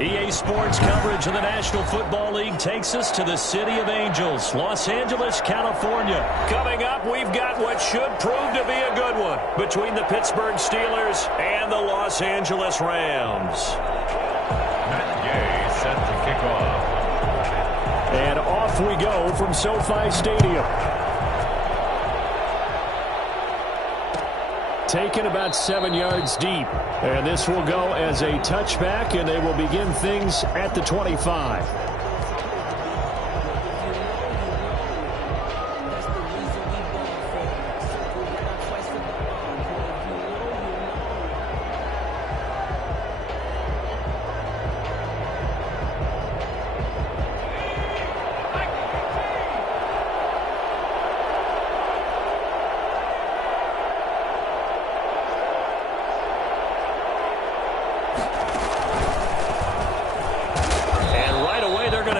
EA Sports coverage of the National Football League takes us to the City of Angels, Los Angeles, California. Coming up, we've got what should prove to be a good one between the Pittsburgh Steelers and the Los Angeles Rams. Matt Gay set to kick off. And off we go from SoFi Stadium. Taken about 7 yards deep. And this will go as a touchback, and they will begin things at the 25.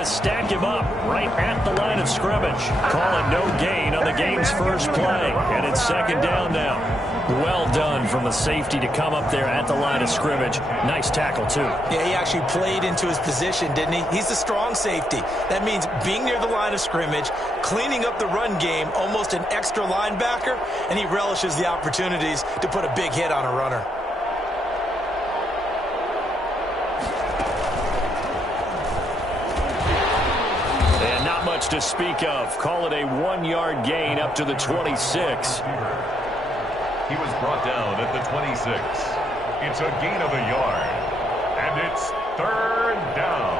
Stack him up right at the line of scrimmage. Call it no gain on the game's first play. And it's second down now. Well done from the safety to come up there at the line of scrimmage. Nice tackle, too. Yeah, he actually played into his position, didn't he? He's a strong safety. That means being near the line of scrimmage, cleaning up the run game, almost an extra linebacker, and he relishes the opportunities to put a big hit on a runner. To speak of. Call it a 1-yard gain up to the 26. He was brought down at the 26. It's a gain of a yard. And it's third down.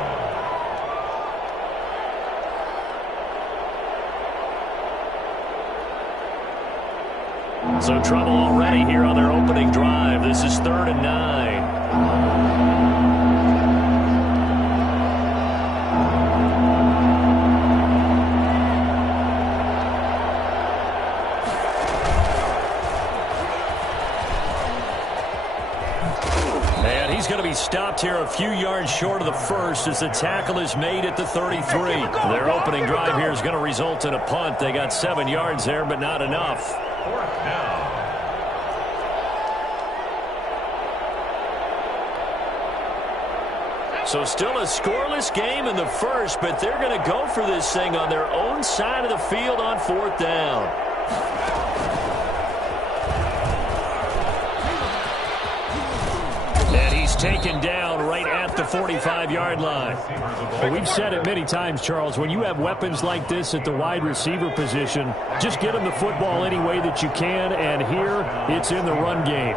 So trouble already here on their opening drive. This is 3rd and 9. Stopped here a few yards short of the first as the tackle is made at the 33. Their opening drive here is going to result in a punt. They got 7 yards there, but not enough. 4th down. So still a scoreless game in the first, but they're going to go for this thing on their own side of the field on 4th down. Taken down right at the 45-yard line. Well, we've said it many times, Charles, when you have weapons like this at the wide receiver position, just get them the football any way that you can, and here it's in the run game.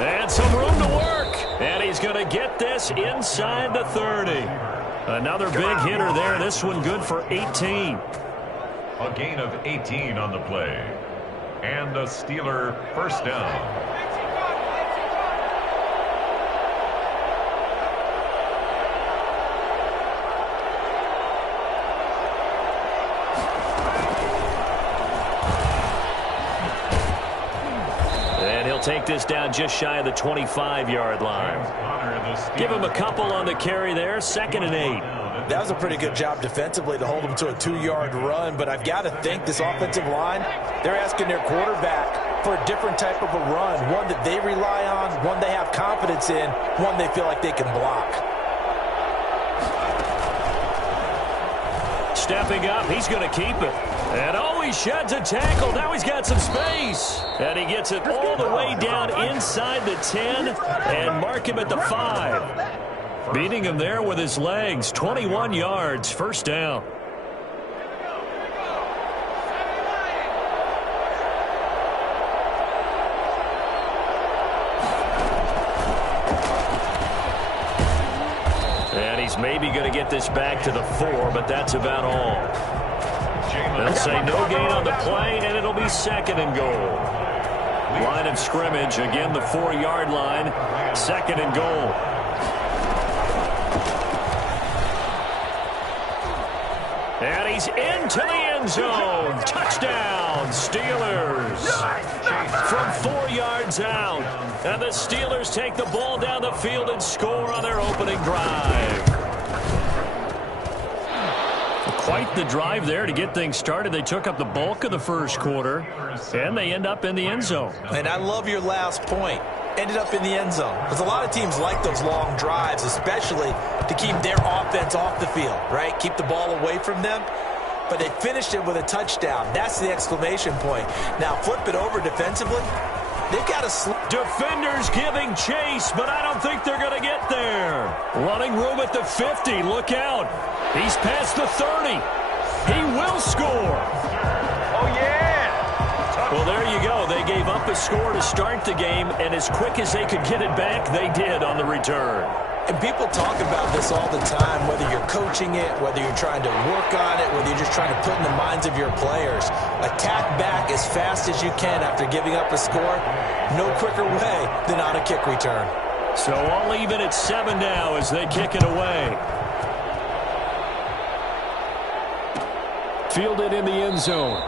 And some room to work, and he's going to get this inside the 30. Another big hitter there, this one good for 18. A gain of 18 on the play. And a Steeler first down. And he'll take this down just shy of the 25-yard line. Give him a couple on the carry there, 2nd and 8. That was a pretty good job defensively to hold him to a 2-yard run, but I've got to think this offensive line, they're asking their quarterback for a different type of a run, one that they rely on, one they have confidence in, one they feel like they can block. Stepping up, he's going to keep it. And he sheds a tackle. Now he's got some space. And he gets it all the way down inside the 10 and mark him at the 5. Beating him there with his legs, 21 yards, first down. And he's maybe going to get this back to the 4, but that's about all. They'll say no gain on the play, and it'll be 2nd and goal. Line of scrimmage, again the 4-yard line, 2nd and goal. And he's into the end zone. Touchdown, Steelers. From 4 yards out. And the Steelers take the ball down the field and score on their opening drive. Quite the drive there to get things started. They took up the bulk of the first quarter, and they end up in the end zone. And I love your last point. Ended up in the end zone. Because a lot of teams like those long drives, especially to keep their offense off the field, right? Keep the ball away from them. But they finished it with a touchdown. That's the exclamation point. Now flip it over defensively. They've got a defenders giving chase, but I don't think they're going to get there. Running room at the 50. Look out. He's past the 30. He will score. Oh, yeah. Well, there you go. They gave up a score to start the game, and as quick as they could get it back, they did on the return. And people talk about this all the time, whether you're coaching it, whether you're trying to work on it, whether you're just trying to put in the minds of your players. Attack back as fast as you can after giving up a score. No quicker way than on a kick return. So all even at 7 now as they kick it away. Fielded in the end zone.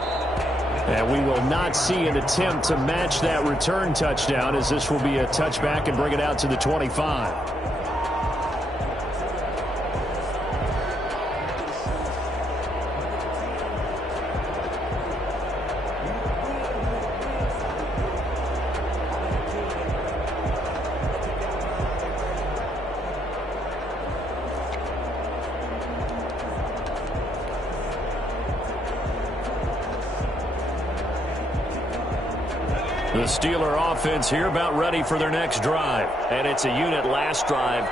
And we will not see an attempt to match that return touchdown, as this will be a touchback and bring it out to the 25. The Steeler offense here about ready for their next drive. And it's a unit last drive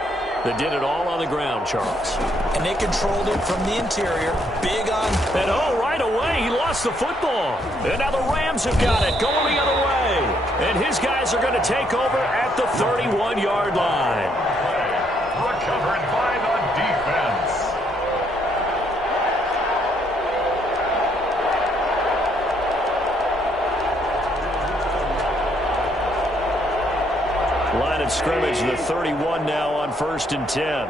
that did it all on the ground, Charles. And they controlled it from the interior. Big on. And right away, he lost the football. And now the Rams have got it going the other way. And his guys are going to take over at the 31-yard line. Recovered by the defense. Line of scrimmage, the 31 now on 1st and 10.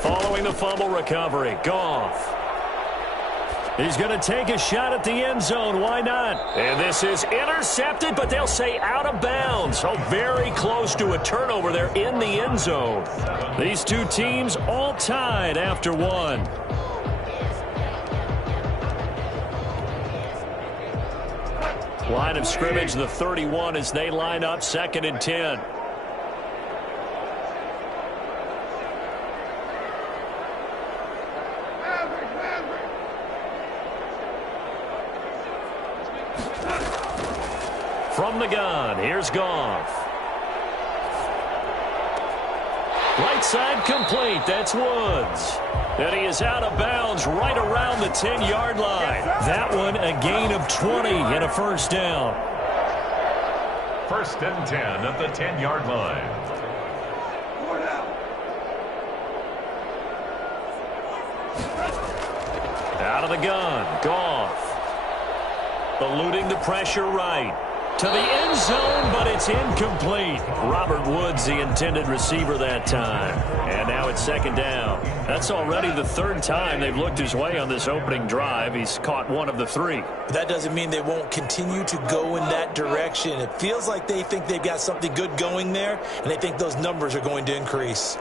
Following the fumble recovery, Goff. He's going to take a shot at the end zone. Why not? And this is intercepted, but they'll say out of bounds. So very close to a turnover there in the end zone. These two teams all tied after one. Line of scrimmage, the 31 as they line up 2nd and 10. From the gun, here's Goff. Right side complete, that's Woods. And he is out of bounds right around the 10-yard line. That one a gain of 20 and a first down. 1st and 10 at the 10-yard line. Out of the gun, Goff. Eluding the pressure right. To the end zone, but it's incomplete. Robert Woods, the intended receiver that time. And now it's 2nd down. That's already the 3rd time they've looked his way on this opening drive. He's caught one of the 3. That doesn't mean they won't continue to go in that direction. It feels like they think they've got something good going there, and they think those numbers are going to increase.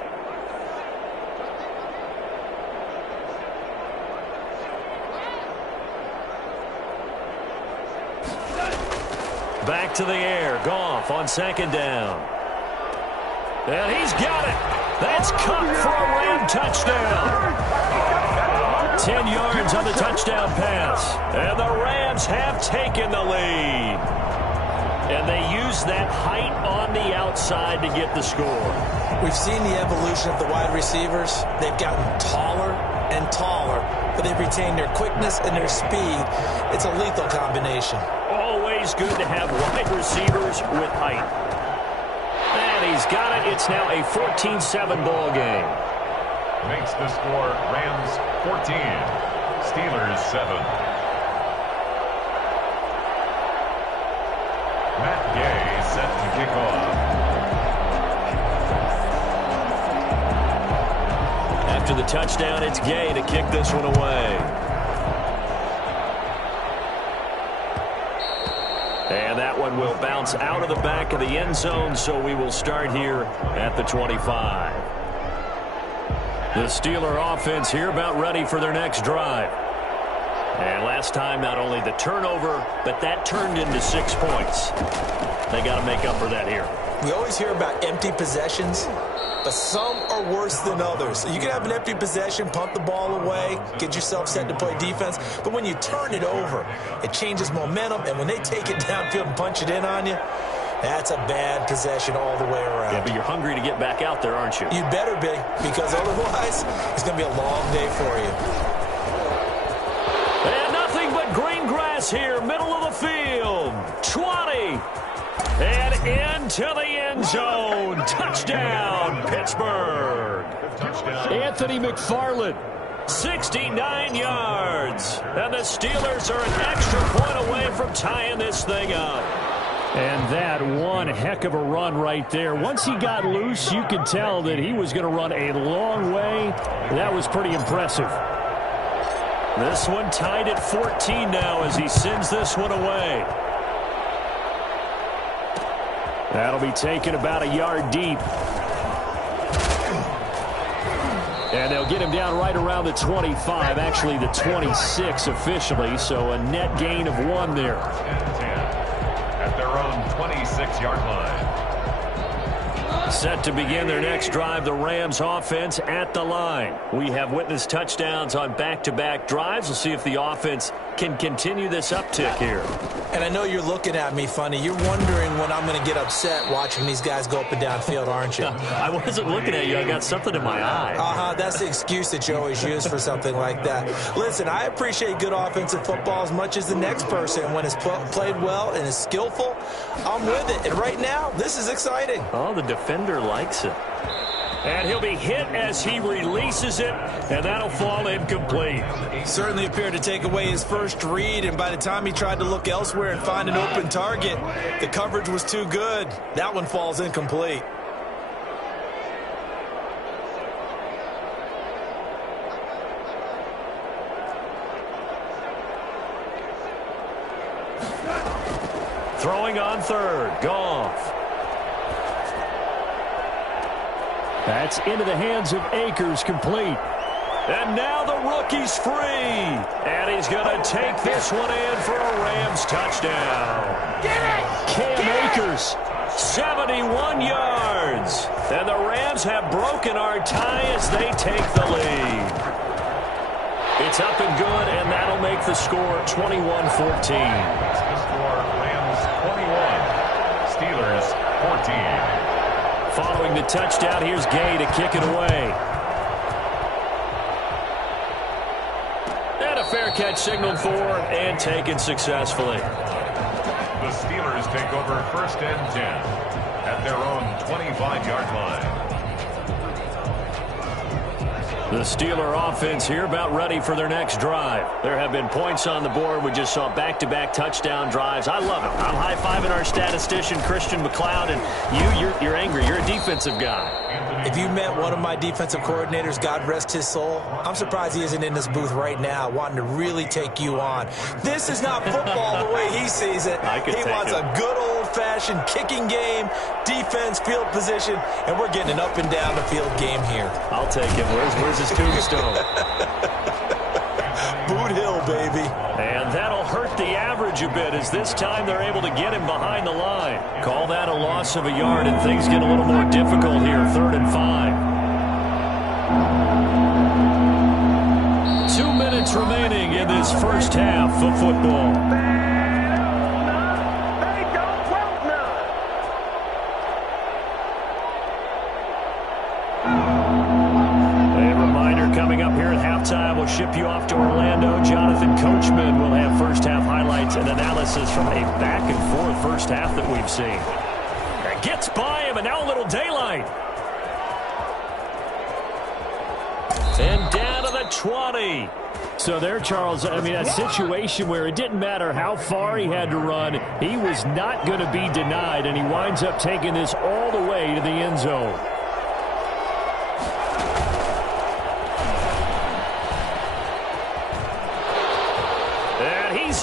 Back to the air. Goff on 2nd down. And he's got it. That's caught for a Ram touchdown. 10 yards on the touchdown pass. And the Rams have taken the lead. And they use that height on the outside to get the score. We've seen the evolution of the wide receivers. They've gotten taller and taller, but they've retained their quickness and their speed. It's a lethal combination. Always good to have wide receivers with height. And he's got it. It's now a 14-7 ball game. Makes the score Rams 14, Steelers 7. Matt Gay set to kick off. After the touchdown, it's Gay to kick this one away. And that one will bounce out of the back of the end zone, so we will start here at the 25. The Steeler offense here about ready for their next drive. And last time, not only the turnover, but that turned into 6 points. They got to make up for that here. We always hear about empty possessions, but some are worse than others. You can have an empty possession, punt the ball away, get yourself set to play defense, but when you turn it over, it changes momentum, and when they take it downfield and punch it in on you, that's a bad possession all the way around. Yeah, but you're hungry to get back out there, aren't you? You better be, because otherwise, it's going to be a long day for you. And nothing but green grass here, middle of the field. 20. And into the end zone. Touchdown, Pittsburgh. Anthony McFarland, 69 yards. And the Steelers are an extra point away from tying this thing up. And that one heck of a run right there. Once he got loose, you could tell that he was going to run a long way. That was pretty impressive. This one tied at 14 now as he sends this one away. That'll be taken about a yard deep. And they'll get him down right around the 25, actually the 26 officially, so a net gain of 1 there. At their own 26-yard line. Set to begin their next drive, the Rams offense at the line. We have witnessed touchdowns on back-to-back drives. We'll see if the offense can continue this uptick here. And I know you're looking at me funny. You're wondering when I'm going to get upset watching these guys go up and down field, aren't you? I wasn't looking at you. I got something in my eye. That's the excuse that you always use for something like that. Listen, I appreciate good offensive football as much as the next person. When it's played well and is skillful, I'm with it. And right now, this is exciting. Oh, the defender likes it. And he'll be hit as he releases it, and that'll fall incomplete. Certainly appeared to take away his first read, and by the time he tried to look elsewhere and find an open target, the coverage was too good. That one falls incomplete. Throwing on third, Goff. That's into the hands of Akers, complete. And now the rookie's free. And he's going to take this one in for a Rams touchdown. Get it! Cam Akers, 71 yards. And the Rams have broken our tie as they take the lead. It's up and good, and that'll make the score 21-14. The score, Rams 21, Steelers 14. Following the touchdown, here's Gay to kick it away. And a fair catch signaled for and taken successfully. The Steelers take over 1st and 10 at their own 25-yard line. The Steeler offense here about ready for their next drive. There have been points on the board. We just saw back-to-back touchdown drives. I love it. I'm high-fiving our statistician, Christian McLeod, and you're angry. You're a defensive guy. If you met one of my defensive coordinators, God rest his soul, I'm surprised he isn't in this booth right now wanting to really take you on. This is not football the way he sees it. He wants a good old-fashioned kicking game, defense, field position, and we're getting an up-and-down-the-field game here. I'll take him. Where's his tombstone? Boot Hill, baby. And that'll hurt the average a bit as this time they're able to get him behind the line. Call that a loss of a yard, and things get a little more difficult here, 3rd and 5. 2 minutes remaining in this first half of football. We'll ship you off to Orlando. Jonathan Coachman will have first half highlights and analysis from a back-and-forth first half that we've seen. It gets by him, and now a little daylight. And down to the 20. So there, Charles, I mean, a situation where it didn't matter how far he had to run, he was not going to be denied, and he winds up taking this all the way to the end zone.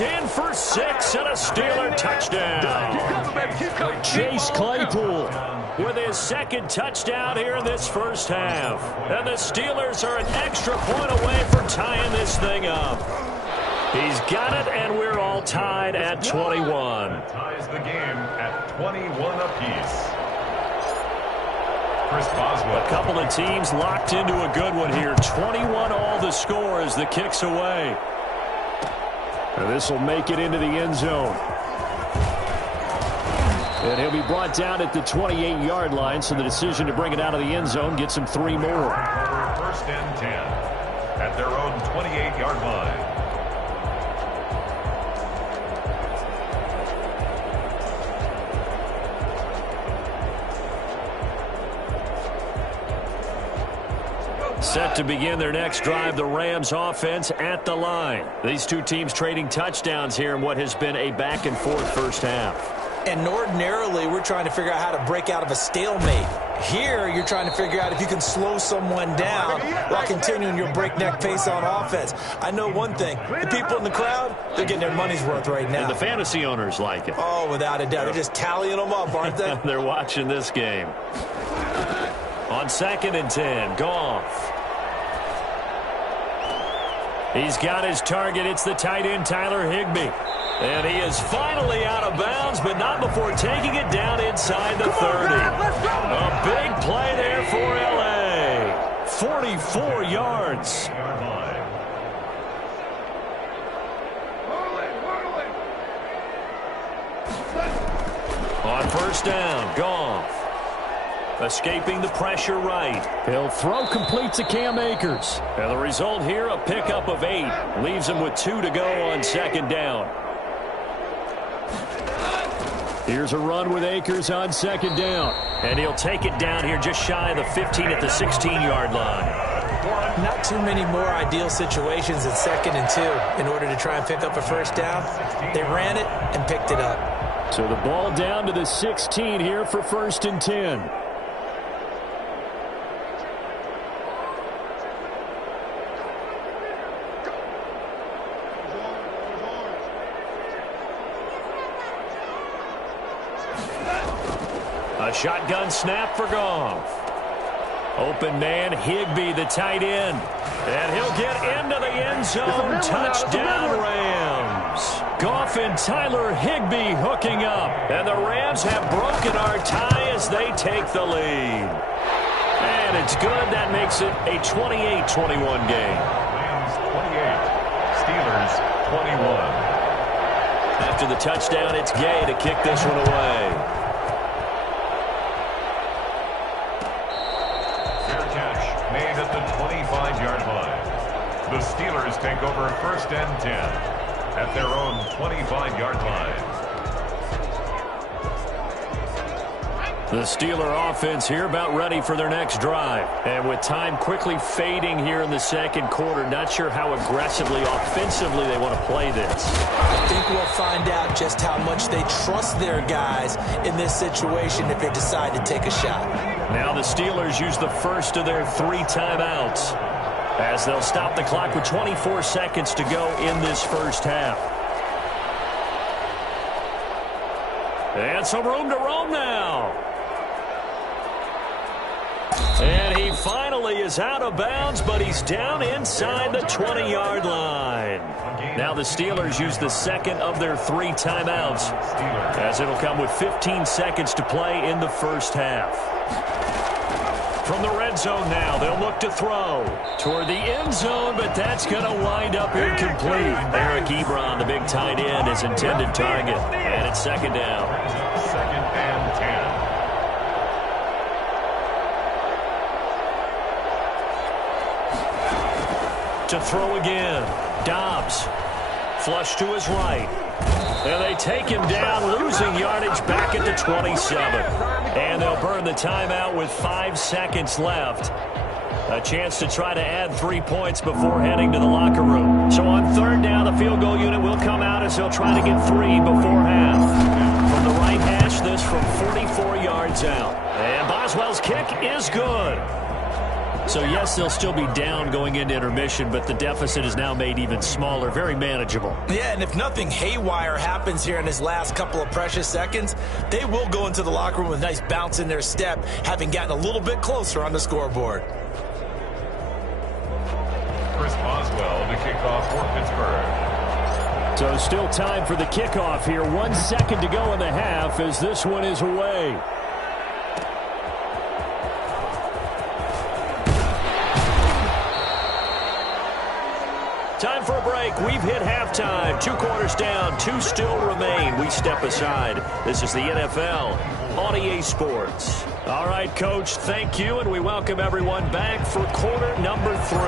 He's in for 6 and a Steeler touchdown. Chase Claypool with his second touchdown here in this first half. And the Steelers are an extra point away from tying this thing up. He's got it, and we're all tied at 21. Ties the game at 21 apiece. Chris Boswell. A couple of teams locked into a good one here. 21 all the score as the kick's away. And this will make it into the end zone. And he'll be brought down at the 28-yard line, so the decision to bring it out of the end zone gets him 3 more. First and 10 at their own 28-yard line. Set to begin their next drive, the Rams offense at the line. These two teams trading touchdowns here in what has been a back-and-forth first half. And ordinarily, we're trying to figure out how to break out of a stalemate. Here, you're trying to figure out if you can slow someone down while continuing your breakneck pace on offense. I know one thing. The people in the crowd, they're getting their money's worth right now. And the fantasy owners like it. Oh, without a doubt. They're just tallying them up, aren't they? They're watching this game. On 2nd and 10, Goff. He's got his target. It's the tight end, Tyler Higbee. And he is finally out of bounds, but not before taking it down inside the 30. A big play there for L.A. 44 yards. On first down, Goff. Escaping the pressure right. He'll throw complete to Cam Akers. And the result here, a pickup of 8. Leaves him with 2 to go on 2nd down. Here's a run with Akers on 2nd down. And he'll take it down here just shy of the 15 at the 16-yard line. Not too many more ideal situations at 2nd and 2 in order to try and pick up a first down. They ran it and picked it up. So the ball down to the 16 here for 1st and 10. A shotgun snap for Goff. Open man, Higbee, the tight end. And he'll get into the end zone. Touchdown, Rams. Goff and Tyler Higbee hooking up. And the Rams have broken our tie as they take the lead. And it's good. That makes it a 28-21 game. Rams 28, Steelers 21. After the touchdown, it's Gay to kick this one away. Made at the 25-yard line. The Steelers take over 1st and 10 at their own 25-yard line. The Steeler offense here about ready for their next drive. And with time quickly fading here in the 2nd quarter, not sure how aggressively, offensively they want to play this. I think we'll find out just how much they trust their guys in this situation if they decide to take a shot. Now the Steelers use the first of their 3 timeouts as they'll stop the clock with 24 seconds to go in this first half. And some room to roam now. And he finally is out of bounds, but he's down inside the 20-yard line. Now the Steelers use the 2nd of their 3 timeouts as it'll come with 15 seconds to play in the first half. From the red zone now, they'll look to throw toward the end zone, but that's going to wind up incomplete. Eric Ebron, the big tight end, is intended target. And it's 2nd down. 2nd and 10. To throw again. Dobbs. Flush to his right. And they take him down, losing yardage back at the 27. And they'll burn the timeout with 5 seconds left. A chance to try to add 3 points before heading to the locker room. So on 3rd down, the field goal unit will come out as they'll try to get 3 before half. From the right hash, this from 44 yards out. And Boswell's kick is good. So, yes, they'll still be down going into intermission, but the deficit is now made even smaller, very manageable. Yeah, and if nothing haywire happens here in his last couple of precious seconds, they will go into the locker room with a nice bounce in their step, having gotten a little bit closer on the scoreboard. Chris Boswell to kick off for Pittsburgh. So still time for the kickoff here. 1 second to go in the half as this one is away. Time for a break. We've hit halftime. 2 quarters down. 2 still remain. We step aside. This is the NFL on EA Sports. All right, Coach, thank you, and we welcome everyone back for quarter number 3.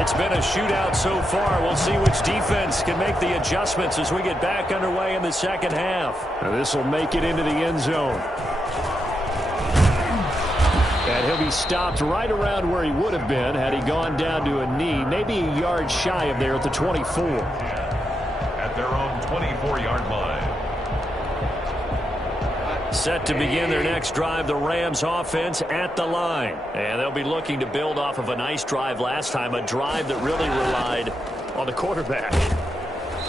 It's been a shootout so far. We'll see which defense can make the adjustments as we get back underway in the second half. Now this will make it into the end zone. And he'll be stopped right around where he would have been had he gone down to a knee, maybe a yard shy of there at the 24. At their own 24-yard line. Set to begin their next drive, the Rams offense at the line. And they'll be looking to build off of a nice drive last time, a drive that really relied on the quarterback.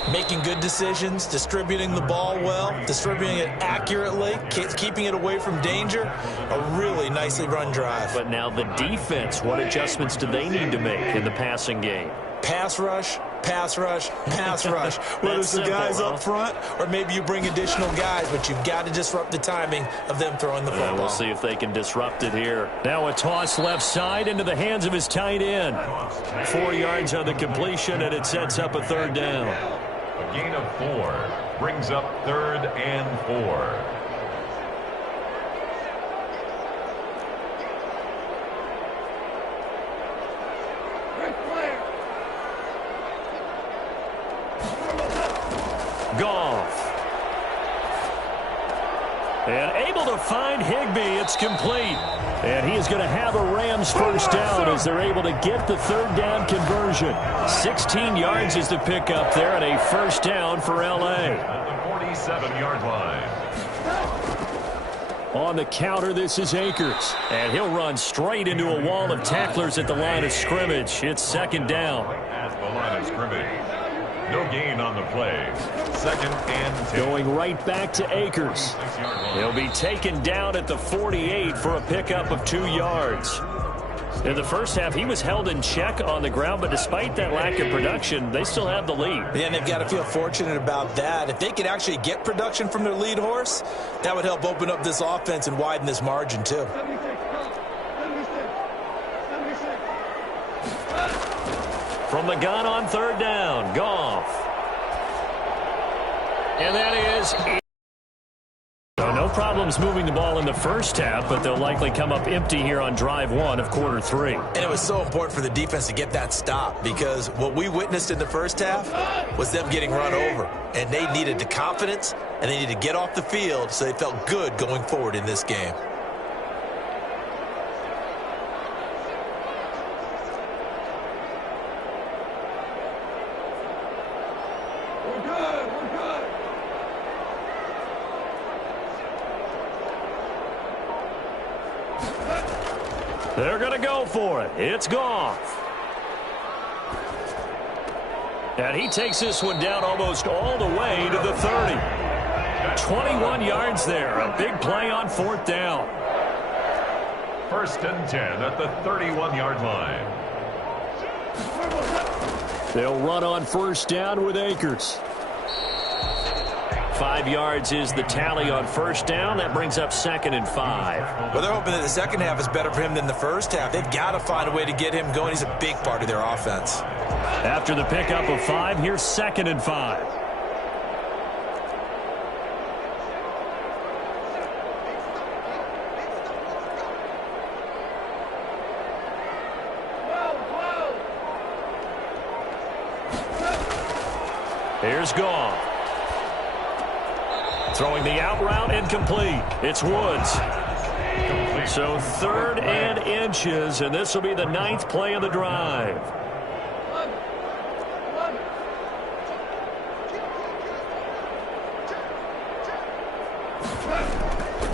Making good decisions, distributing the ball well, distributing it accurately, keeping it away from danger. A really nicely run drive. But now the defense, what adjustments do they need to make in the passing game? Pass rush, pass rush, pass rush. Whether it's the guys up front or maybe you bring additional guys, but you've got to disrupt the timing of them throwing the football. We'll see if they can disrupt it here. Now a toss left side into the hands of his tight end. 4 yards on the completion, and it sets up a 3rd down. A gain of 4 brings up 3rd and 4. Goff. And able to find Higbee. It's complete. And he is going to have a Rams first down as they're able to get the 3rd down conversion. 16 yards is the pickup there and a first down for L.A. At the 47-yard line. On the counter, this is Akers. And he'll run straight into a wall of tacklers at the line of scrimmage. It's 2nd down. At the line of scrimmage. No gain on the play. 2nd and 10. Going right back to Akers. He'll be taken down at the 48 for a pickup of 2 yards. In the first half, he was held in check on the ground, but despite that lack of production, they still have the lead. Yeah, and they've got to feel fortunate about that. If they could actually get production from their lead horse, that would help open up this offense and widen this margin, too. From the gun on 3rd down, Goff. And that is... So no problems moving the ball in the first half, but they'll likely come up empty here on drive 1 of quarter 3. And it was so important for the defense to get that stop because what we witnessed in the first half was them getting run over. And they needed the confidence, and they needed to get off the field so they felt good going forward in this game. They're going to go for it. It's Goff. And he takes this one down almost all the way to the 30. 21 yards there. A big play on 4th down. 1st and 10 at the 31-yard line. They'll run on 1st down with Akers. 5 yards is the tally on 1st down. That brings up 2nd and 5. Well, they're hoping that the second half is better for him than the first half. They've got to find a way to get him going. He's a big part of their offense. After the pickup of 5, here's 2nd and 5. Here's Goff. Throwing the out route incomplete. It's Woods. So 3rd and inches, and this will be the 9th play of the drive.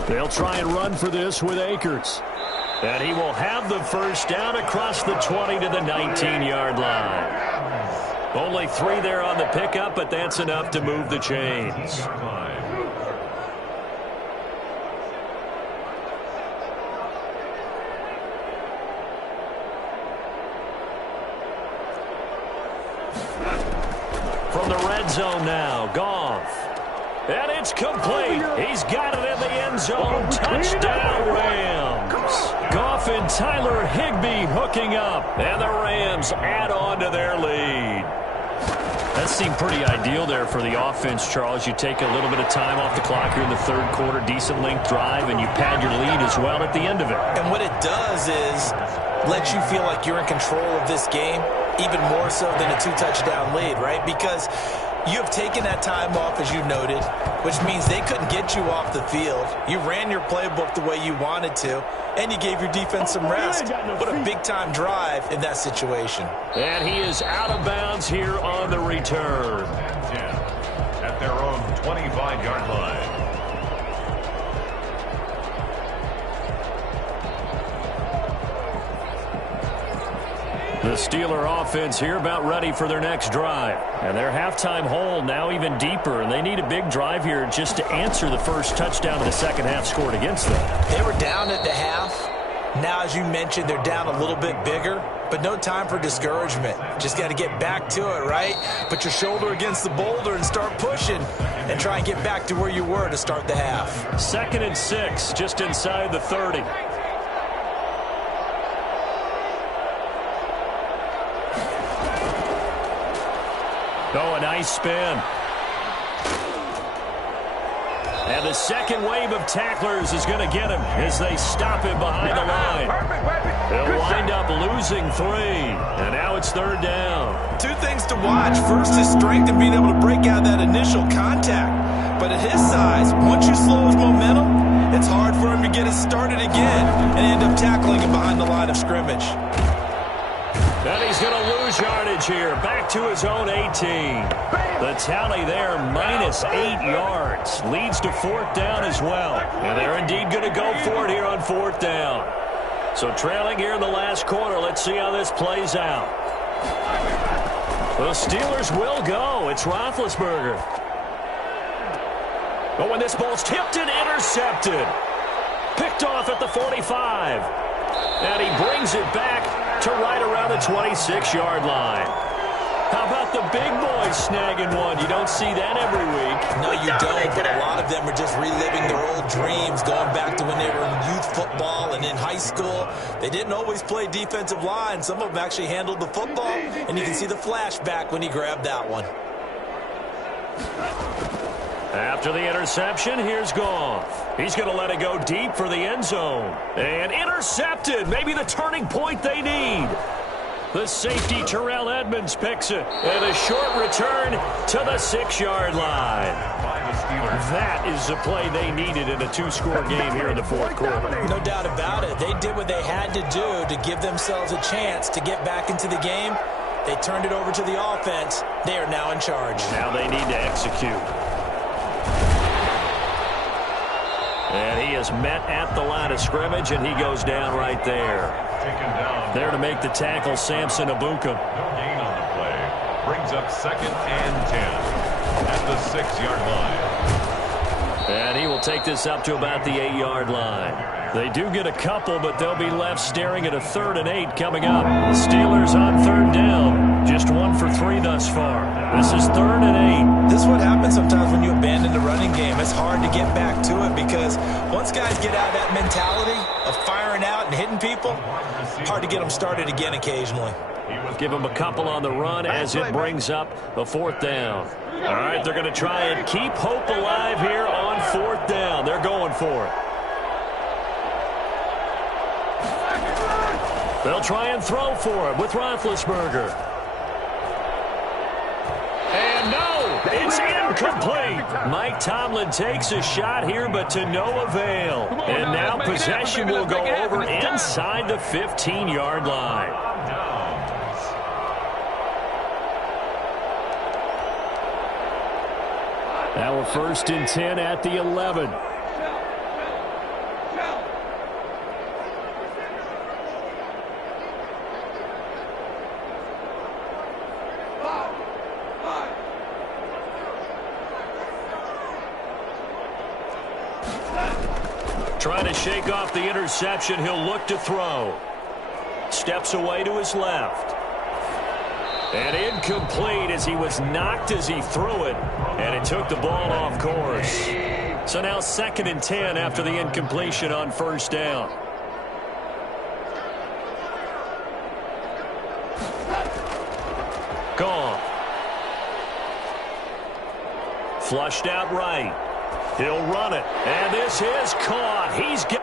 They'll try and run for this with Akers. And he will have the first down across the 20 to the 19-yard line. Only 3 there on the pickup, but that's enough to move the chains. From the red zone now, Goff. And it's complete. He's got it in the end zone. Touchdown, Rams. Goff and Tyler Higbee hooking up. And the Rams add on to their lead. That seemed pretty ideal there for the offense, Charles. You take a little bit of time off the clock here in the third quarter, decent length drive, and you pad your lead as well at the end of it. And what it does is let you feel like you're in control of this game, even more so than a 2-touchdown lead, right? Because you have taken that time off, as you noted, which means they couldn't get you off the field. You ran your playbook the way you wanted to, and you gave your defense some rest. What a big-time drive in that situation. And he is out of bounds here on the return. At their own 25-yard line. The Steeler offense here about ready for their next drive. And their halftime hole now even deeper, and they need a big drive here just to answer the first touchdown of the second half scored against them. They were down at the half. Now, as you mentioned, they're down a little bit bigger, but no time for discouragement. Just got to get back to it, right? Put your shoulder against the boulder and start pushing and try and get back to where you were to start the half. 2nd and 6, just inside the 30. Oh, a nice spin. And the second wave of tacklers is going to get him as they stop him behind the line. They'll wind up losing 3. And now it's 3rd down. 2 things to watch. First, his strength and being able to break out that initial contact. But at his size, once you slow his momentum, it's hard for him to get it started again and end up tackling him behind the line of scrimmage. And he's going to lose yardage here. Back to his own 18. The tally there, minus 8 yards. Leads to 4th down as well. And they're indeed going to go for it here on 4th down. So trailing here in the last quarter. Let's see how this plays out. The Steelers will go. It's Roethlisberger. But when this ball's tipped and intercepted. Picked off at the 45. And he brings it back to right around the 26-yard line. How about the big boys snagging one? You don't see that every week. No, you don't, but a lot of them are just reliving their old dreams, going back to when they were in youth football and in high school. They didn't always play defensive line. Some of them actually handled the football, and you can see the flashback when he grabbed that one. After the interception, here's Goff. He's going to let it go deep for the end zone. And intercepted. Maybe the turning point they need. The safety, Terrell Edmonds, picks it. And a short return to the 6-yard line. That is the play they needed in a 2-score game here in the 4th quarter. No doubt about it. They did what they had to do to give themselves a chance to get back into the game. They turned it over to the offense. They are now in charge. Now they need to execute. And he is met at the line of scrimmage, and he goes down right there. There to make the tackle, Samson Abuka. No gain on the play. Brings up 2nd and 10 at the 6-yard line. And he will take this up to about the 8-yard line. They do get a couple, but they'll be left staring at a 3rd and 8 coming up. The Steelers on 3rd down. Just 1 for 3 thus far. This is 3rd and 8. This is what happens sometimes when you abandon the running game. It's hard to get back to it because once guys get out of that mentality of firing out and hitting people, hard to get them started again occasionally. Give them a couple on the run as it brings up the 4th down. All right, they're going to try and keep hope alive here on 4th down. They're going for it. They'll try and throw for it with Roethlisberger. And no, it's incomplete. Mike Tomlin takes a shot here, but to no avail. And now possession will go over inside the 15-yard line. Now a 1st and 10 at the 11. Trying to shake off the interception. He'll look to throw. Steps away to his left. And incomplete as he was knocked as he threw it. And it took the ball off course. So now 2nd and 10 after the incompletion on first down. Gone. Flushed out right. He'll run it. And this is caught. He's got...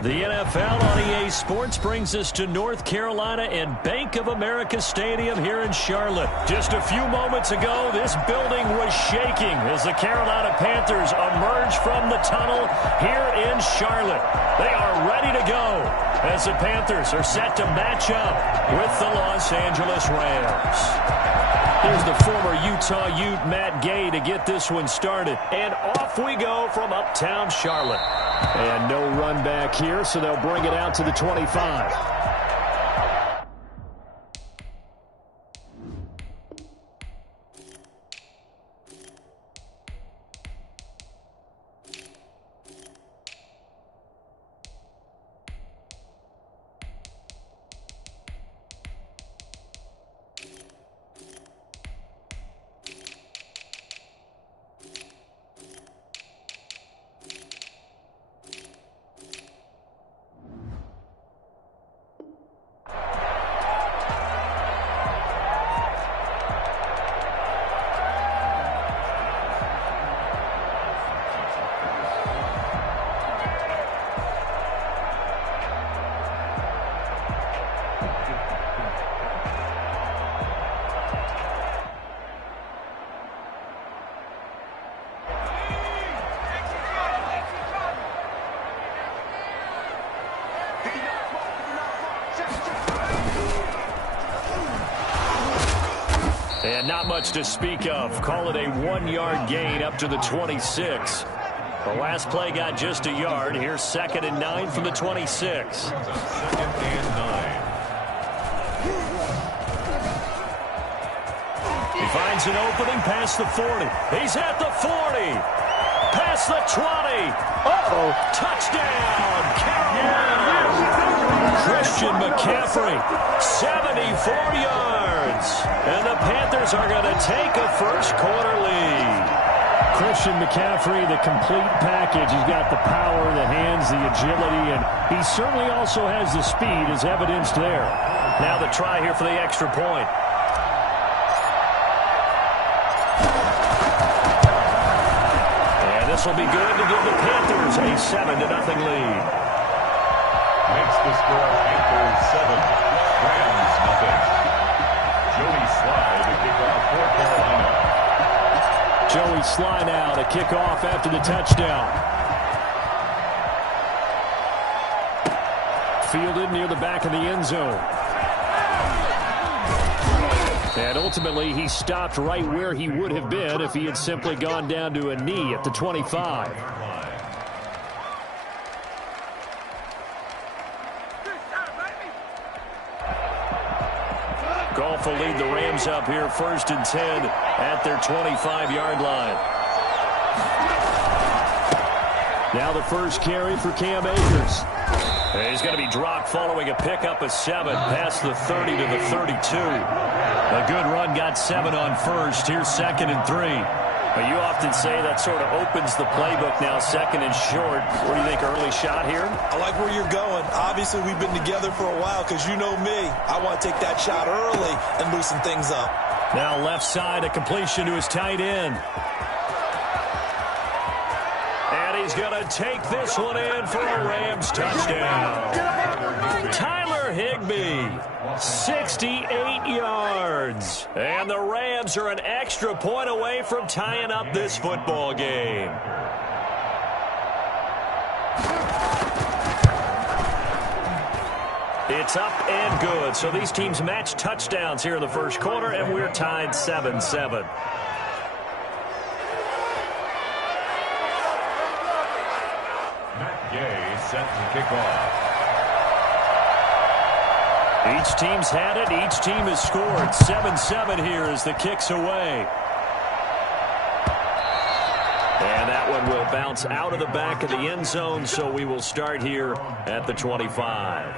The NFL on EA Sports brings us to North Carolina and Bank of America Stadium here in Charlotte. Just a few moments ago, this building was shaking as the Carolina Panthers emerge from the tunnel here in Charlotte. They are ready to go as the Panthers are set to match up with the Los Angeles Rams. Here's the former Utah Ute Matt Gay to get this one started. And off we go from uptown Charlotte. And no run back here, so they'll bring it out to the 25. And not much to speak of. Call it a 1-yard gain up to the 26. The last play got just a yard. Here's 2nd and 9 from the 26. 2nd and 9. He finds an opening past the 40. He's at the 40. Past the 20. Uh-oh. Touchdown, Carolina. Christian McCaffrey, 74 yards. And the Panthers are going to take a first-quarter lead. Christian McCaffrey, the complete package. He's got the power, the hands, the agility, and he certainly also has the speed as evidenced there. Now the try here for the extra point. And this will be good to give the Panthers a 7-0 lead. Makes the score Panthers 7, Rams nothing. Jody Sly, the kickoff for Carolina. Joey Sly now to kick off after the touchdown. Fielded near the back of the end zone. And ultimately, he stopped right where he would have been if he had simply gone down to a knee at the 25. Goff will lead the Rams up here 1st and 10 at their 25-yard line. Now the first carry for Cam Akers. He's going to be dropped following a pickup of 7 past the 30 to the 32. A good run got 7 on first. Here's 2nd and 3. But you often say that sort of opens the playbook now, 2nd and short. What do you think, early shot here? I like where you're going. Obviously, we've been together for a while because you know me. I want to take that shot early and loosen things up. Now left side, a completion to his tight end. And he's going to take this one in for a Rams touchdown. Tyler Higbee, 68 yards. And the Rams are an extra point away from tying up this football game. It's up and good. So these teams match touchdowns here in the first quarter, and we're tied 7-7. Set to kick off. Each team's had it. Each team has scored. 7-7 here as the kick's away. And that one will bounce out of the back of the end zone, so we will start here at the 25.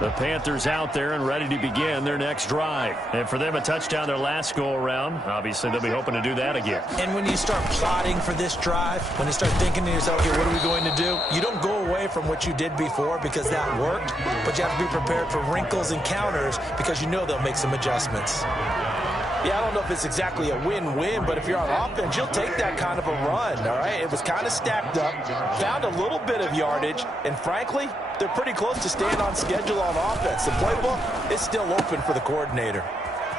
The Panthers out there and ready to begin their next drive. And for them, a touchdown their last go-around. Obviously, they'll be hoping to do that again. And when you start plotting for this drive, when you start thinking to yourself, okay, what are we going to do? You don't go away from what you did before because that worked, but you have to be prepared for wrinkles and counters because you know they'll make some adjustments. Yeah, I don't know if it's exactly a win-win, but if you're on offense, you'll take that kind of a run, all right? It was kind of stacked up, found a little bit of yardage, and frankly, they're pretty close to staying on schedule on offense. The playbook is still open for the coordinator.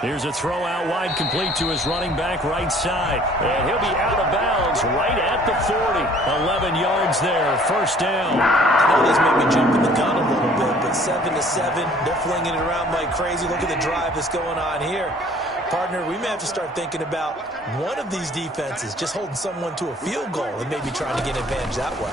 Here's a throw out wide, complete to his running back right side. And he'll be out of bounds right at the 40. 11 yards there, first down. I know this made me jump in the gun a little bit, but 7-7, they're flinging it around like crazy. Look at the drive that's going on here. Partner, we may have to start thinking about one of these defenses just holding someone to a field goal and maybe trying to get advantage that way.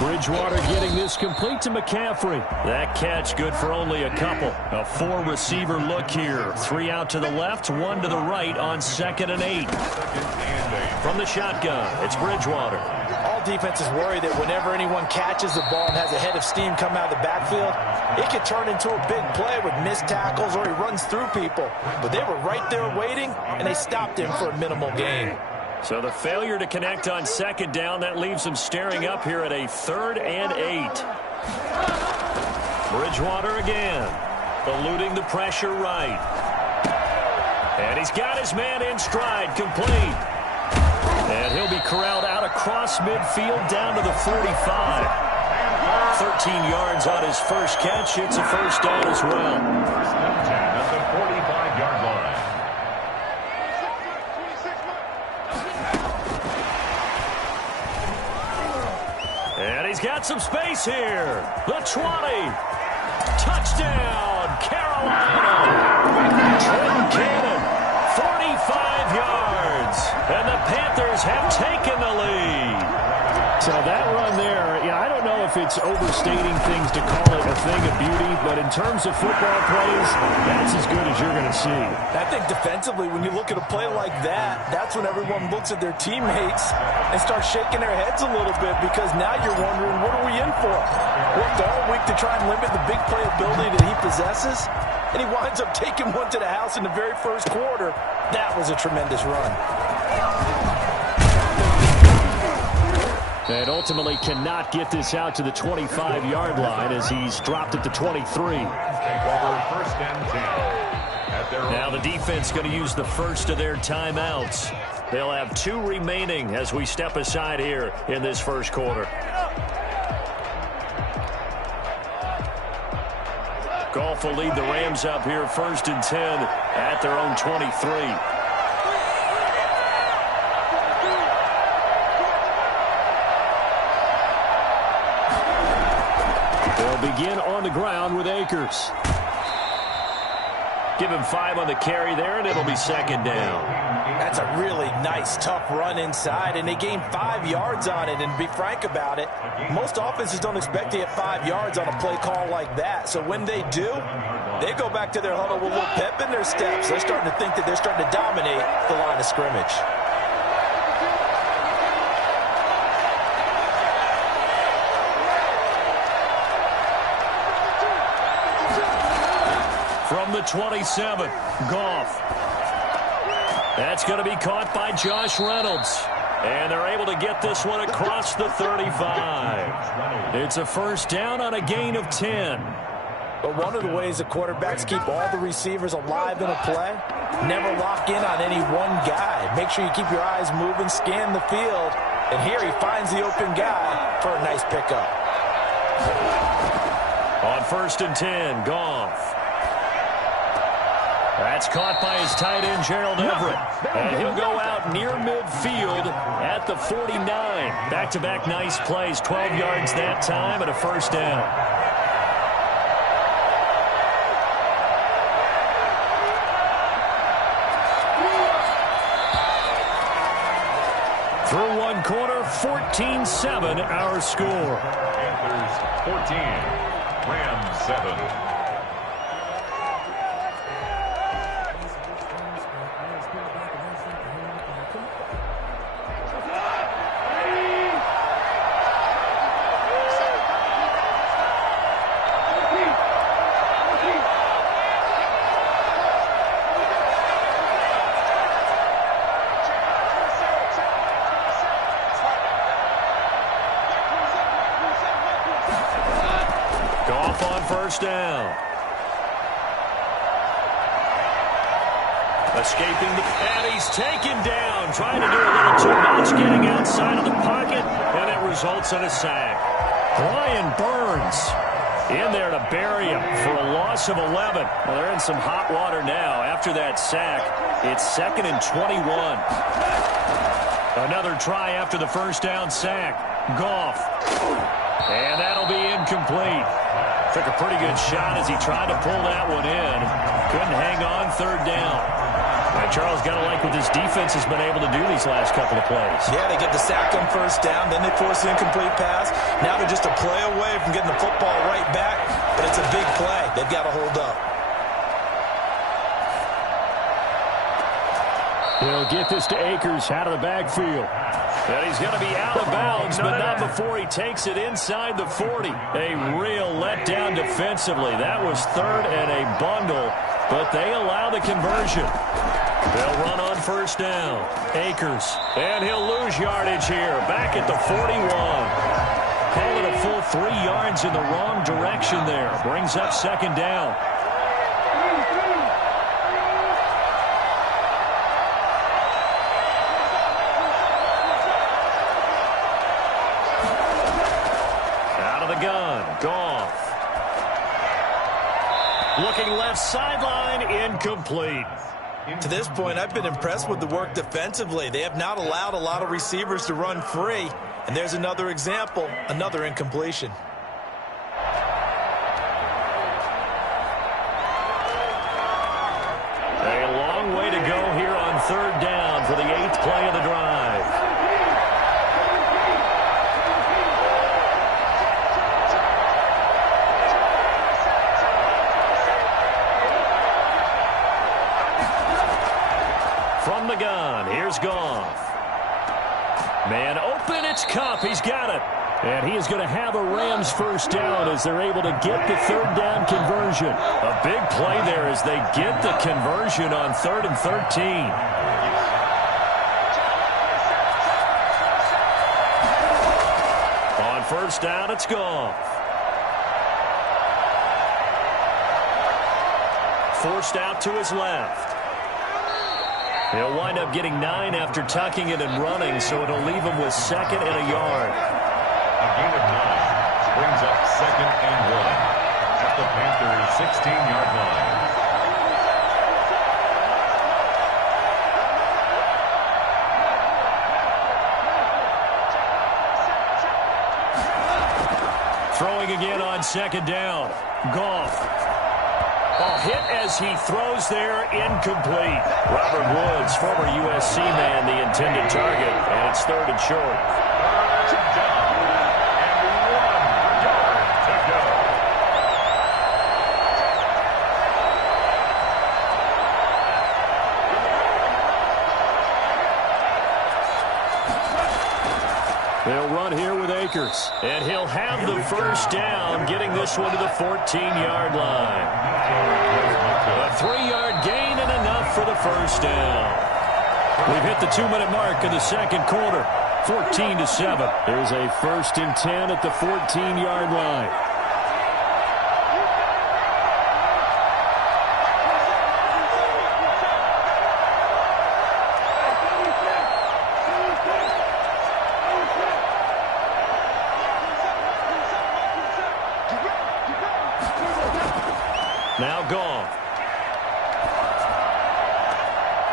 Bridgewater getting this complete to McCaffrey. That catch good for only a couple. A 4-receiver look here. 3 out to the left, 1 to the right on 2nd and 8. From the shotgun, it's Bridgewater. All defenses worry that whenever anyone catches the ball and has a head of steam come out of the backfield, it could turn into a big play with missed tackles or he runs through people. But they were right there waiting, and they stopped him for a minimal gain. So the failure to connect on 2nd down, that leaves them staring up here at a 3rd and 8. Bridgewater again, eluding the pressure right. And he's got his man in stride, complete. And he'll be corralled out across midfield down to the 45. 13 yards on his first catch. It's a first down as well. First and 10 at the 45-yard line. And he's got some space here. The 20. Touchdown, Carolina. Trenton Cannon, 45 yards. And the Panthers have taken the lead. So that run there, yeah, I don't know if it's overstating things to call it a thing of beauty, but in terms of football plays, that's as good as you're going to see. I think defensively, when you look at a play like that, that's when everyone looks at their teammates and starts shaking their heads a little bit because now you're wondering, what are we in for? Worked all week to try and limit the big play ability that he possesses, and he winds up taking one to the house in the very first quarter. That was a tremendous run. And ultimately cannot get this out to the 25-yard line as he's dropped at the 23. Take over first and 10. Now the defense going to use the first of their timeouts. They'll have 2 remaining as we step aside here in this first quarter. Goff will lead the Rams up here 1st and 10 at their own 23. They'll begin on the ground with Akers. Give him 5 on the carry there, and it'll be 2nd down. That's a really nice, tough run inside, and they gained 5 yards on it. And to be frank about it, most offenses don't expect to get 5 yards on a play call like that. So when they do, they go back to their huddle with a little pep in their steps. They're starting to think that they're starting to dominate the line of scrimmage. From the 27, Goff. That's going to be caught by Josh Reynolds. And they're able to get this one across the 35. It's a 1st down on a gain of 10. But one of the ways the quarterbacks keep all the receivers alive in a play, never lock in on any one guy. Make sure you keep your eyes moving, scan the field. And here he finds the open guy for a nice pickup. On 1st and 10, Goff. That's caught by his tight end, Gerald Everett. And he'll go out near midfield at the 49. Back-to-back nice plays, 12 yards that time and a 1st down. Through 1 quarter, 14-7 our score. Panthers 14, Rams 7. Goff on 1st down. Escaping and he's taken down. Trying to do a little too much, getting outside of the pocket, and it results in a sack. Brian Burns in there to bury him for a loss of 11. Well, they're in some hot water now. After that sack, it's 2nd and 21. Another try after the 1st down sack. Goff. And that'll be incomplete. Took a pretty good shot as he tried to pull that one in. Couldn't hang on, 3rd down. And Charles, got to like what this defense has been able to do these last couple of plays. Yeah, they get the sack on 1st down, then they force an incomplete pass. Now they're just a play away from getting the football right back, but it's a big play. They've got to hold up. He'll get this to Akers out of the backfield. And he's going to be out of bounds, but not before he takes it inside the 40. A real letdown defensively. That was 3rd and a bundle, but they allow the conversion. They'll run on 1st down. Akers, and he'll lose yardage here. Back at the 41. Call it a full 3 yards in the wrong direction there. Brings up 2nd down. Goff. Looking left sideline, incomplete. To this point, I've been impressed with the work defensively. They have not allowed a lot of receivers to run free. And there's another example, another incompletion. A long way to go here on 3rd down for the 8th play of the drive. From the gun, here's Goff. Man open, it's Kupp. He's got it. And he is going to have a Rams 1st down as they're able to get the 3rd down conversion. A big play there as they get the conversion on 3rd and 13. On 1st down, it's Goff. Forced out to his left. He'll wind up getting 9 after tucking it and running, so it'll leave him with 2nd and a yard. A gain of 9 brings up 2nd and 1 at the Panthers' 16-yard line. Throwing again on 2nd down. Goff. Hit as he throws there, incomplete. Robert Woods, former USC man, the intended target, and it's 3rd and short. 3rd down, and 1 yard to go. They'll run here with Akers, and he'll have the 1st down, getting this one to the 14-yard line. A 3-yard gain and enough for the 1st down. We've hit the 2-minute mark of the 2nd quarter. 14-7. There's a 1st and 10 at the 14-yard line. Now gone.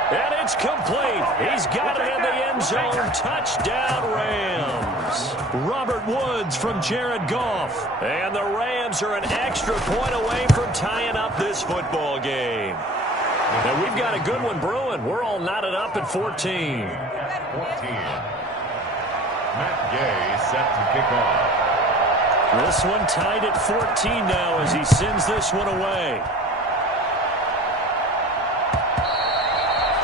And it's complete. He's got it in the end zone. Touchdown, Rams. Robert Woods from Jared Goff. And the Rams are an extra point away from tying up this football game. And we've got a good one brewing. We're all knotted up at 14. 14. Matt Gay set to kick off. This one tied at 14 now as he sends this one away.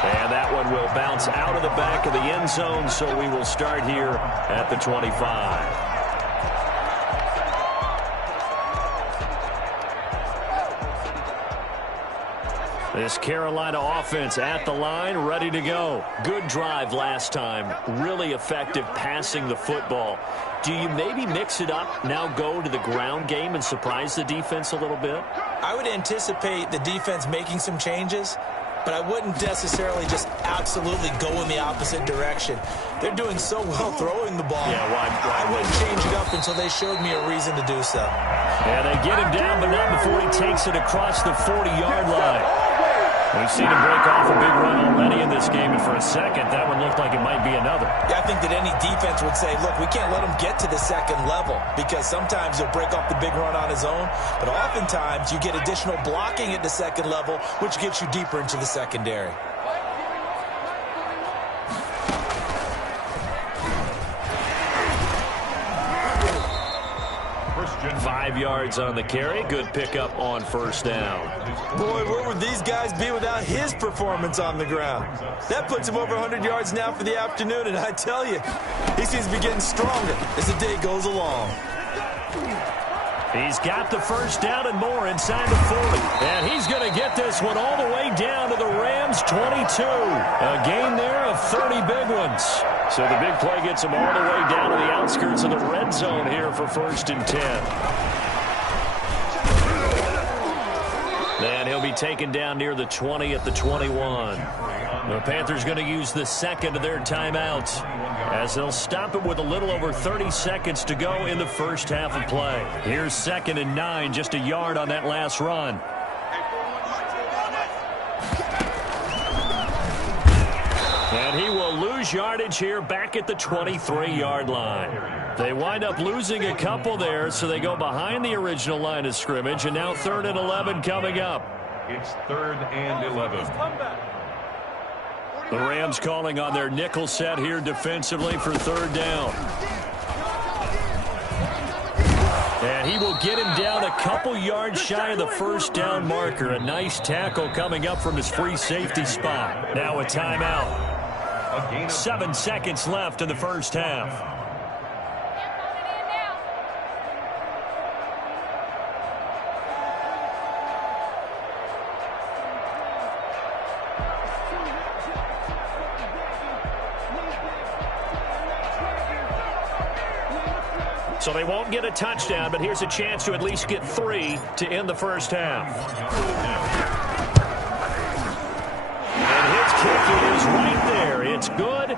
And that one will bounce out of the back of the end zone, so we will start here at the 25. This Carolina offense at the line, ready to go. Good drive last time. Really effective passing the football. Do you maybe mix it up, now go to the ground game and surprise the defense a little bit? I would anticipate the defense making some changes, but I wouldn't necessarily just absolutely go in the opposite direction. They're doing so well throwing the ball. Yeah, I wouldn't change it up until they showed me a reason to do so. Yeah, they get him down, but not before he takes it across the 40-yard line. We've seen him break off a big run already in this game, and for a second, that one looked like it might be another. Yeah, I think that any defense would say, look, we can't let him get to the 2nd level, because sometimes he'll break off the big run on his own, but oftentimes you get additional blocking at the 2nd level, which gets you deeper into the secondary. Christian. 5 yards on the carry. Good pickup on 1st down. Boy, where would these guys be without his performance on the ground? That puts him over 100 yards now for the afternoon, and I tell you, he seems to be getting stronger as the day goes along. He's got the 1st down and more inside the 40. And he's going to get this one all the way down to the Rams' 22. A gain there of 30 big ones. So the big play gets him all the way down to the outskirts of the red zone here for 1st and 10. And he'll be taken down near the 20 at the 21. The Panthers going to use the 2nd of their timeouts as they'll stop it with a little over 30 seconds to go in the 1st half of play. Here's 2nd and 9, just a yard on that last run. And he will lose yardage here back at the 23-yard line. They wind up losing a couple there, so they go behind the original line of scrimmage, and now 3rd and 11 coming up. It's 3rd and 11. The Rams calling on their nickel set here defensively for 3rd down. And he will get him down a couple yards shy of the 1st down marker. A nice tackle coming up from his free safety spot. Now a timeout. 7 seconds left in the 1st half. So they won't get a touchdown, but here's a chance to at least get 3 to end the 1st half. And hits kick is right there. It's good.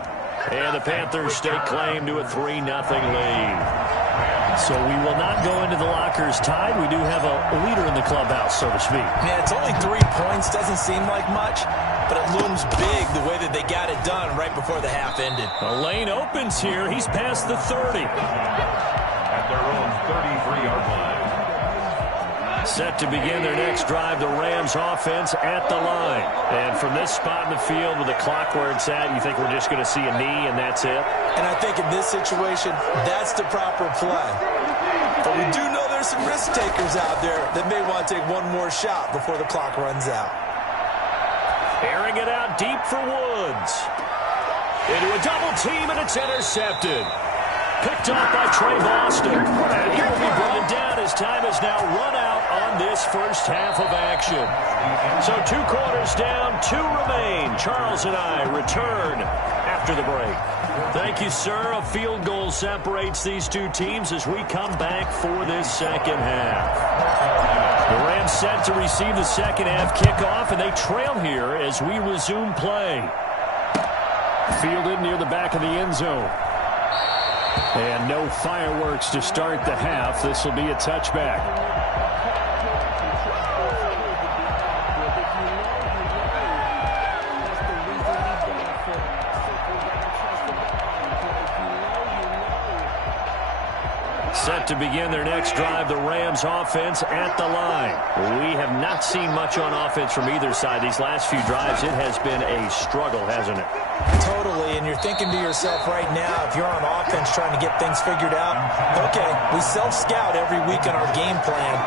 And the Panthers stake claim to a 3-0 lead. So we will not go into the lockers tied. We do have a leader in the clubhouse, so to speak. Yeah, it's only 3 points. Doesn't seem like much, but it looms big the way that they got it done right before the half ended. A lane opens here. He's past the 30. At their own 33-yard line. Set to begin their next drive, the Rams offense at the line. And from this spot in the field with the clock where it's at, you think we're just going to see a knee and that's it? And I think in this situation, that's the proper play. But we do know there's some risk takers out there that may want to take one more shot before the clock runs out. Airing it out deep for Woods. Into a double team, and it's intercepted. Picked off by Trey Boston. And he will be brought down as time is now run out on this first half of action. So 2 quarters down, 2 remain. Charles and I return after the break. Thank you, sir. A field goal separates these 2 teams as we come back for this second half. The Rams set to receive the second half kickoff, and they trail here as we resume play. Fielded near the back of the end zone. And no fireworks to start the half. This will be a touchback. Set to begin their next drive, the Rams offense at the line. We have not seen much on offense from either side. These last few drives, it has been a struggle, hasn't it? Totally, and you're thinking to yourself right now, if you're on offense trying to get things figured out, okay, we self-scout every week in our game plan.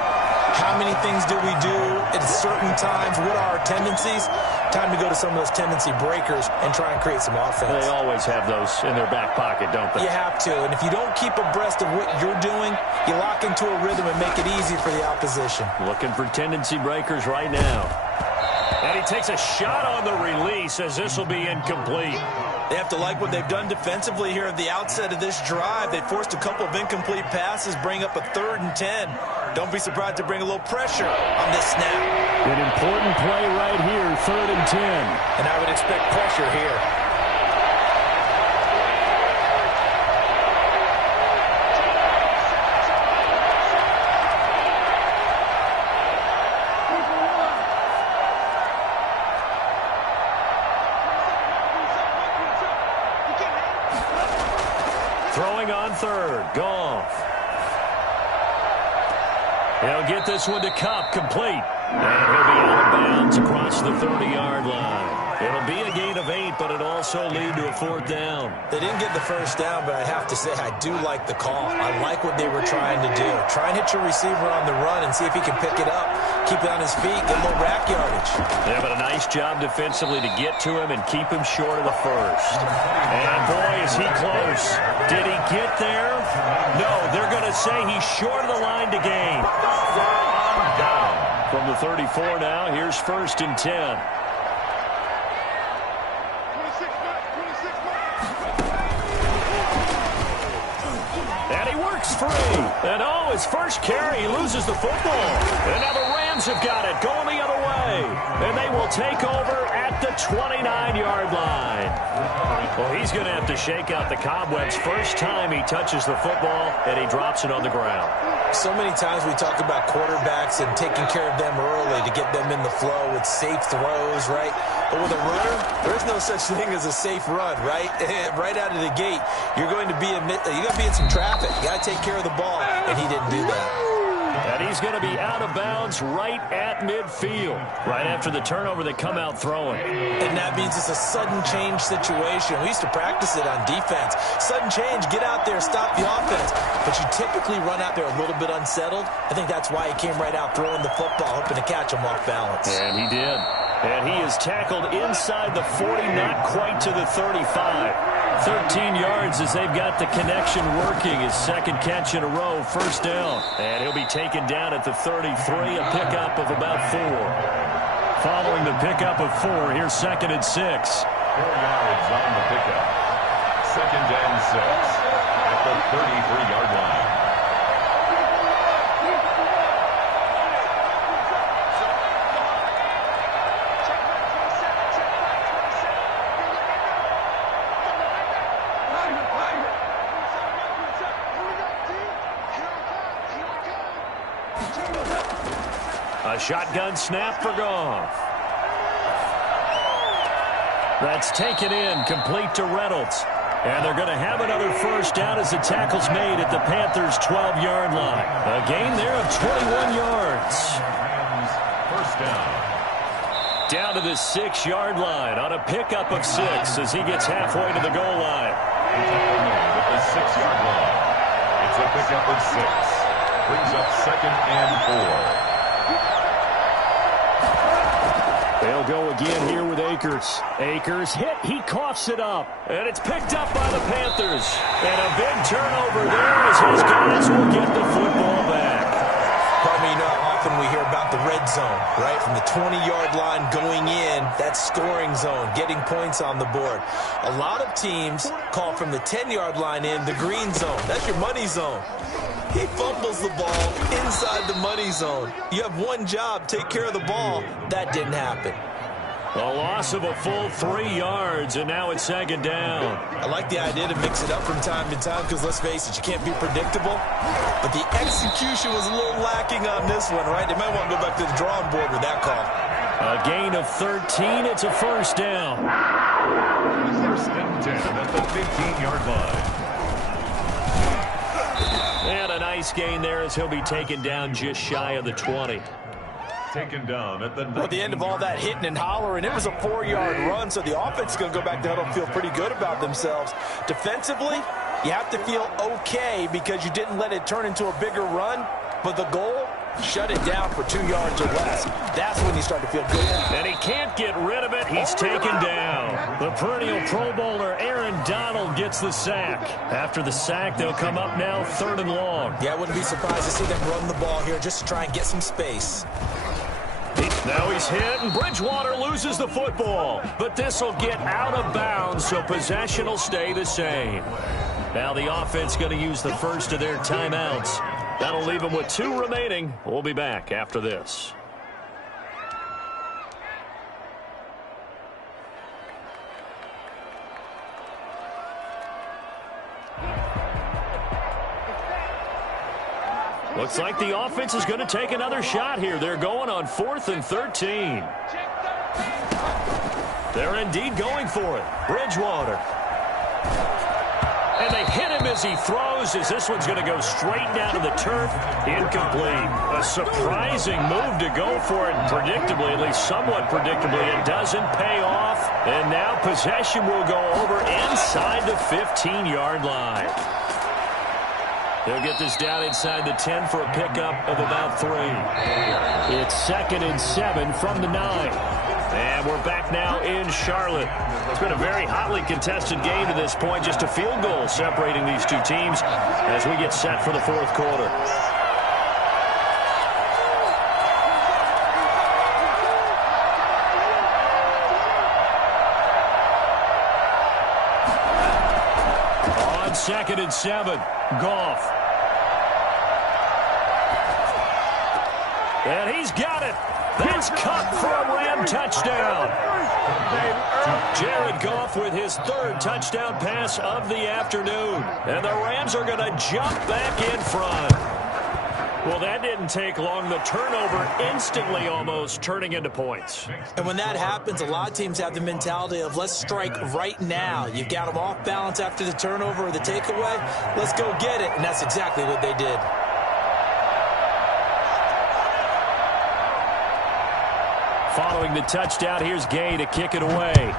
How many things do we do at certain times? What are our tendencies? Time to go to some of those tendency breakers and try and create some offense. They always have those in their back pocket, don't they? You have to, and if you don't keep abreast of what you're doing, you lock into a rhythm and make it easy for the opposition. Looking for tendency breakers right now. And he takes a shot on the release as this will be incomplete. They have to like what they've done defensively here at the outset of this drive. They forced a couple of incomplete passes, bring up a 3rd and 10. Don't be surprised to bring a little pressure on this snap. An important play right here, 3rd and 10. And I would expect pressure here. Throwing on 3rd, Goff. He'll get this one to Kupp, complete. And he'll be out of bounds across the 30-yard line. It'll be a gain of 8, but it'll also lead to a 4th down. They didn't get the first down, but I have to say I do like the call. I like what they were trying to do. Try and hit your receiver on the run and see if he can pick it up, keep it on his feet, get a little rack yardage. Yeah, but a nice job defensively to get to him and keep him short of the first. And boy, is he close. Did he get there? No, they're going to say he's short of the line to gain. From the 34 now, here's 1st and 10. And he works free. And oh, his first carry, he loses the football. And now the Rams have got it, going the other way. And they will take over at the 29-yard line. Well, he's going to have to shake out the cobwebs first time he touches the football, and he drops it on the ground. So many times we talk about quarterbacks and taking care of them early to get them in the flow with safe throws, right? But with a runner, there is no such thing as a safe run, right? Right out of the gate, you're going to be in some traffic. You got to take care of the ball, and he didn't do that. And he's going to be out of bounds right at midfield. Right after the turnover, they come out throwing. And that means it's a sudden change situation. We used to practice it on defense. Sudden change, get out there, stop the offense. But you typically run out there a little bit unsettled. I think that's why he came right out throwing the football, hoping to catch him off balance. And he did. And he is tackled inside the 40, not quite to the 35. 13 yards as they've got the connection working. His second catch in a row, 1st down. And he'll be taken down at the 33, a pickup of about 4. Following the pickup of 4, here's 2nd and 6. 4 yards on the pickup. 2nd and 6 at the 33-yard line. A shotgun snap for Goff. That's taken in, complete to Reynolds. And they're going to have another first down as the tackle's made at the Panthers' 12-yard line. A gain there of 21 yards. First down. Down to the 6-yard line on a pickup of 6 as he gets halfway to the goal line. At the 6-yard line. It's a pickup of 6. Brings up 2nd and 4. They'll go again here with Akers. Akers hit. He coughs it up. And it's picked up by the Panthers. And a big turnover there as his guys will get the football back. Probably, you know how often we hear about the red zone, right? From the 20-yard line going in, that scoring zone, getting points on the board. A lot of teams call from the 10-yard line in the green zone. That's your money zone. He fumbles the ball inside the money zone. You have one job, take care of the ball. That didn't happen. A loss of a full 3 yards, and now it's 2nd down. I like the idea to mix it up from time to time because, let's face it, you can't be predictable. But the execution was a little lacking on this one, right? They might want to go back to the drawing board with that call. A gain of 13. It's a first down. First and 10 at the 15-yard line. And a nice gain there as he'll be taken down just shy of the 20. Taken down at the 19. At the end of all that hitting and hollering, it was a 4-yard run, so the offense is going to go back to huddle and feel pretty good about themselves. Defensively, you have to feel okay because you didn't let it turn into a bigger run, but the goal, shut it down for 2 yards or less. That's when you start to feel good. And he can't get rid of it. He's taken down. The perennial Pro Bowler Aaron Donald gets the sack. After the sack, they'll come up now 3rd and long. Yeah, I wouldn't be surprised to see them run the ball here just to try and get some space. Now he's hit, and Bridgewater loses the football. But this will get out of bounds, so possession will stay the same. Now the offense going to use the first of their timeouts. That'll leave them with 2 remaining. We'll be back after this. Looks like the offense is going to take another shot here. They're going on 4th and 13. They're indeed going for it. Bridgewater. And they hit him as he throws, as this one's going to go straight down to the turf. Incomplete. A surprising move to go for it, and predictably, at least somewhat predictably, it doesn't pay off. And now possession will go over inside the 15-yard line. They'll get this down inside the 10 for a pickup of about 3. It's 2nd and 7 from the 9. And we're back now in Charlotte. It's been a very hotly contested game to this point. Just a field goal separating these two teams as we get set for the 4th quarter. On 2nd and 7, Goff. And he's got it. That's cut for a Ram touchdown. Jared Goff with his 3rd touchdown pass of the afternoon. And the Rams are going to jump back in front. Well, that didn't take long. The turnover instantly almost turning into points. And when that happens, a lot of teams have the mentality of let's strike right now. You've got them off balance after the turnover or the takeaway. Let's go get it. And that's exactly what they did. Following the touchdown, here's Gay to kick it away. Fair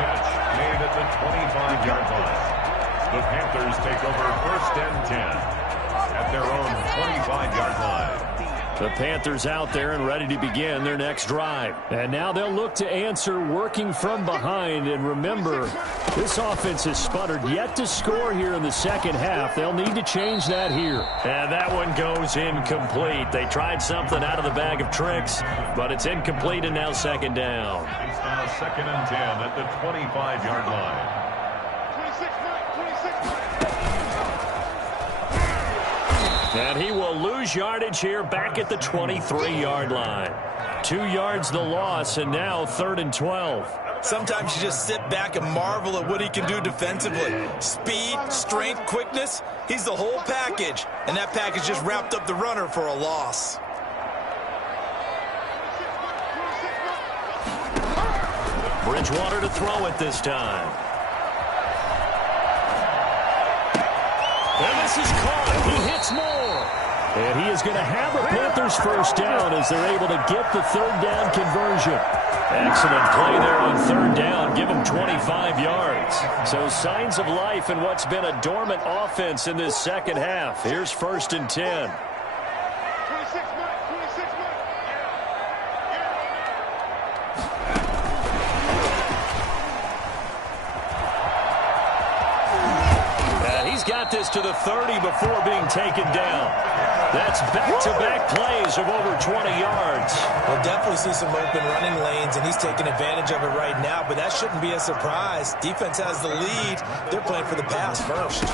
catch made at the 25-yard line. The Panthers take over 1st and 10 at their own 25-yard line. The Panthers out there and ready to begin their next drive. And now they'll look to answer working from behind. And remember, this offense has sputtered yet to score here in the second half. They'll need to change that here. And that one goes incomplete. They tried something out of the bag of tricks, but it's incomplete and now 2nd down. It's now 2nd and 10 at the 25-yard line. And he will lose yardage here back at the 23-yard line. 2 yards the loss, and now 3rd and 12. Sometimes you just sit back and marvel at what he can do defensively. Speed, strength, quickness, he's the whole package. And that package just wrapped up the runner for a loss. Bridgewater to throw it this time. And this is caught. He hits more. And he is going to have the Panthers first down as they're able to get the third down conversion. Excellent play there on third down. Give him 25 yards. So signs of life in what's been a dormant offense in this second half. Here's 1st and 10. Got this to the 30 before being taken down. That's back-to-back plays of over 20 yards. We'll definitely see some open running lanes, and he's taking advantage of it right now, but that shouldn't be a surprise. Defense has the lead. They're playing for the pass first.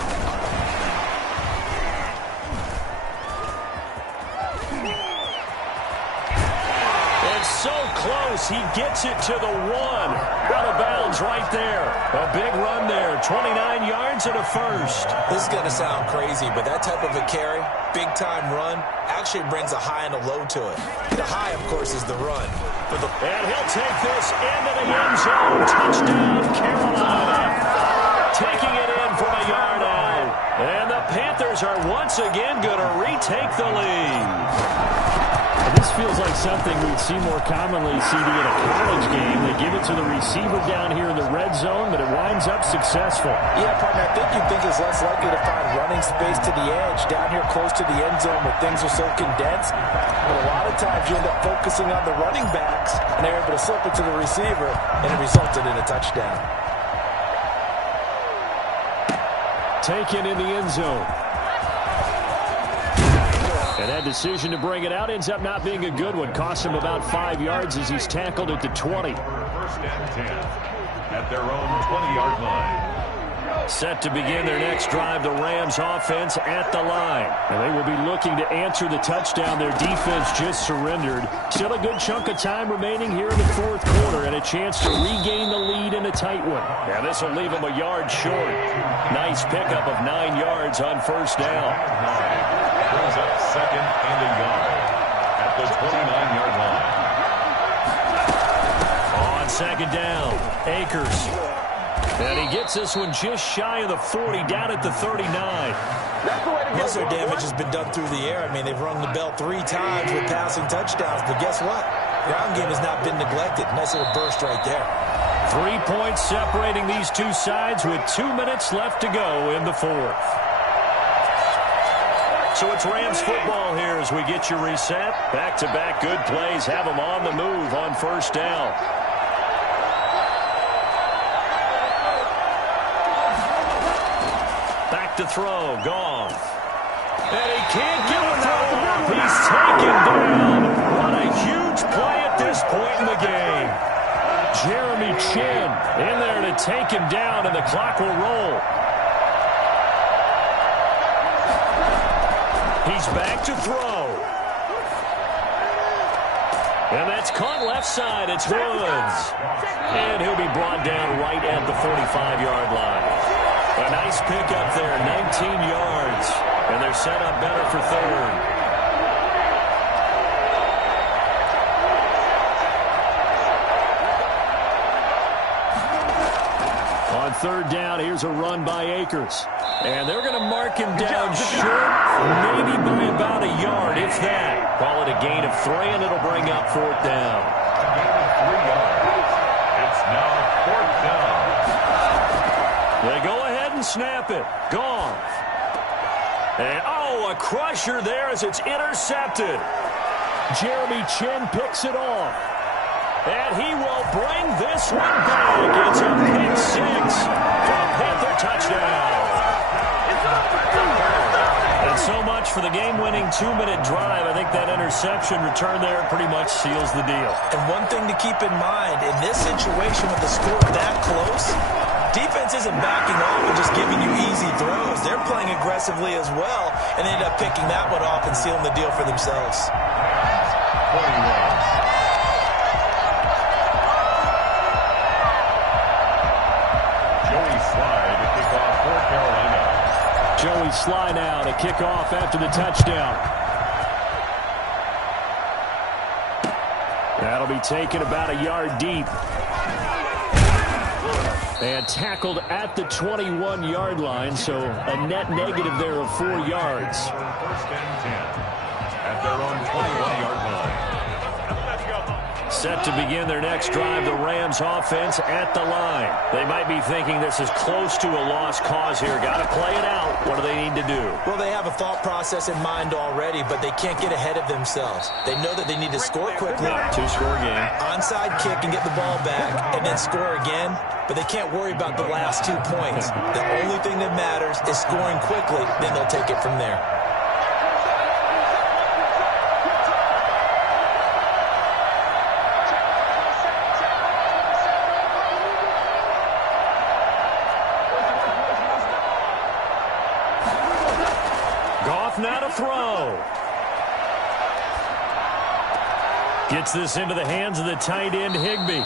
So close, he gets it to the 1. Out of bounds right there. A big run there, 29 yards and a first. This is going to sound crazy, but that type of a carry, big-time run, actually brings a high and a low to it. The high, of course, is the run. And he'll take this into the end zone. Touchdown, Carolina. Taking it in from a yard out. And the Panthers are once again going to retake the lead. This feels like something we'd see more commonly in a college game. They give it to the receiver down here in the red zone, but it winds up successful. Yeah, partner, I think you'd think it's less likely to find running space to the edge down here close to the end zone where things are so condensed. But a lot of times you end up focusing on the running backs, and they're able to slip it to the receiver, and it resulted in a touchdown. Taken in the end zone. And that decision to bring it out ends up not being a good one. Costs him about 5 yards as he's tackled at the 20. 1st and 10 at their own 20-yard line. Set to begin their next drive, the Rams offense at the line. And they will be looking to answer the touchdown their defense just surrendered. Still a good chunk of time remaining here in the 4th quarter and a chance to regain the lead in a tight one. Yeah, this will leave them a yard short. Nice pickup of 9 yards on 1st down. Brings up 2nd and a yard at the 29-yard line. On 2nd down, Akers. And he gets this one just shy of the 40, down at the 39. Most of their damage has been done through the air. I mean, they've rung the bell 3 times with passing touchdowns, but guess what? Ground game has not been neglected. Nice little burst right there. 3 points separating these two sides with 2 minutes left to go in the 4th. So it's Rams football here as we get you reset. Back-to-back good plays have them on the move on 1st down. Back to throw, Goff. And he can't get a throw off. He's taken down. What a huge play at this point in the game. Jeremy Chin in there to take him down, and the clock will roll. He's back to throw. And that's caught left side. It's Woods. And he'll be brought down right at the 45-yard line. A nice pickup there, 19 yards. And they're set up better for 3rd. On 3rd down, here's a run by Akers. And they're going to mark him down short, maybe by about a yard, if that. Call it a gain of 3, and it'll bring up 4th down. A gain of 3 yards. It's now 4th down. They go ahead and snap it. Gone. And, oh, a crusher there as it's intercepted. Jeremy Chin picks it off. And he will bring this one back. It's a pick 6 for a Panther touchdown. And so much for the game-winning 2-minute drive. I think that interception return there pretty much seals the deal. And one thing to keep in mind, in this situation with the score that close, defense isn't backing off and just giving you easy throws. They're playing aggressively as well and end up picking that one off and sealing the deal for themselves. 21. Joey Sly now to kick off after the touchdown. That'll be taken about a yard deep. And tackled at the 21-yard line, so a net negative there of 4 yards. First and 10 at their own 21-yard line. Set to begin their next drive, the Rams offense at the line. They might be thinking this is close to a lost cause here. Got to play it out. What do they need to do? Well, they have a thought process in mind already, but they can't get ahead of themselves. They know that they need to score quickly. Two-score game. Onside kick and get the ball back and then score again, but they can't worry about the last 2 points. The only thing that matters is scoring quickly, then they'll take it from there. Now to throw. Gets this into the hands of the tight end, Higbee.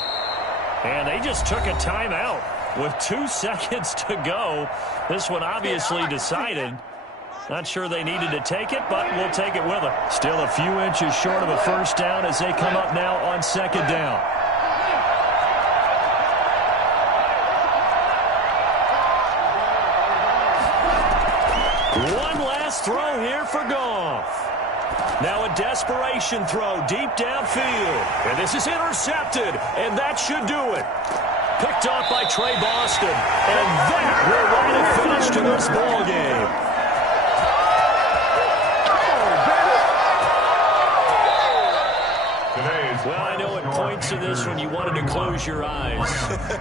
And they just took a timeout with 2 seconds to go. This one obviously decided. Not sure they needed to take it, but we'll take it with them. Still a few inches short of a first down as they come up now on second down. Throw here for Goff. Now a desperation throw deep downfield. And this is intercepted, and that should do it. Picked off by Trey Boston. And that will write a finish to this ball game. Well, I know at points in this when you wanted to close your eyes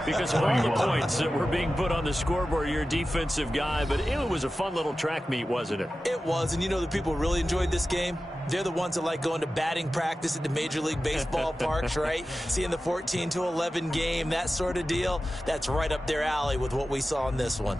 because of all the points that were being put on the scoreboard. You're a defensive guy, but it was a fun little track meet, wasn't it? It was, and you know the people really enjoyed this game? They're the ones that like going to batting practice at the Major League Baseball parks, right? Seeing the 14-11 game, that sort of deal. That's right up their alley with what we saw in this one.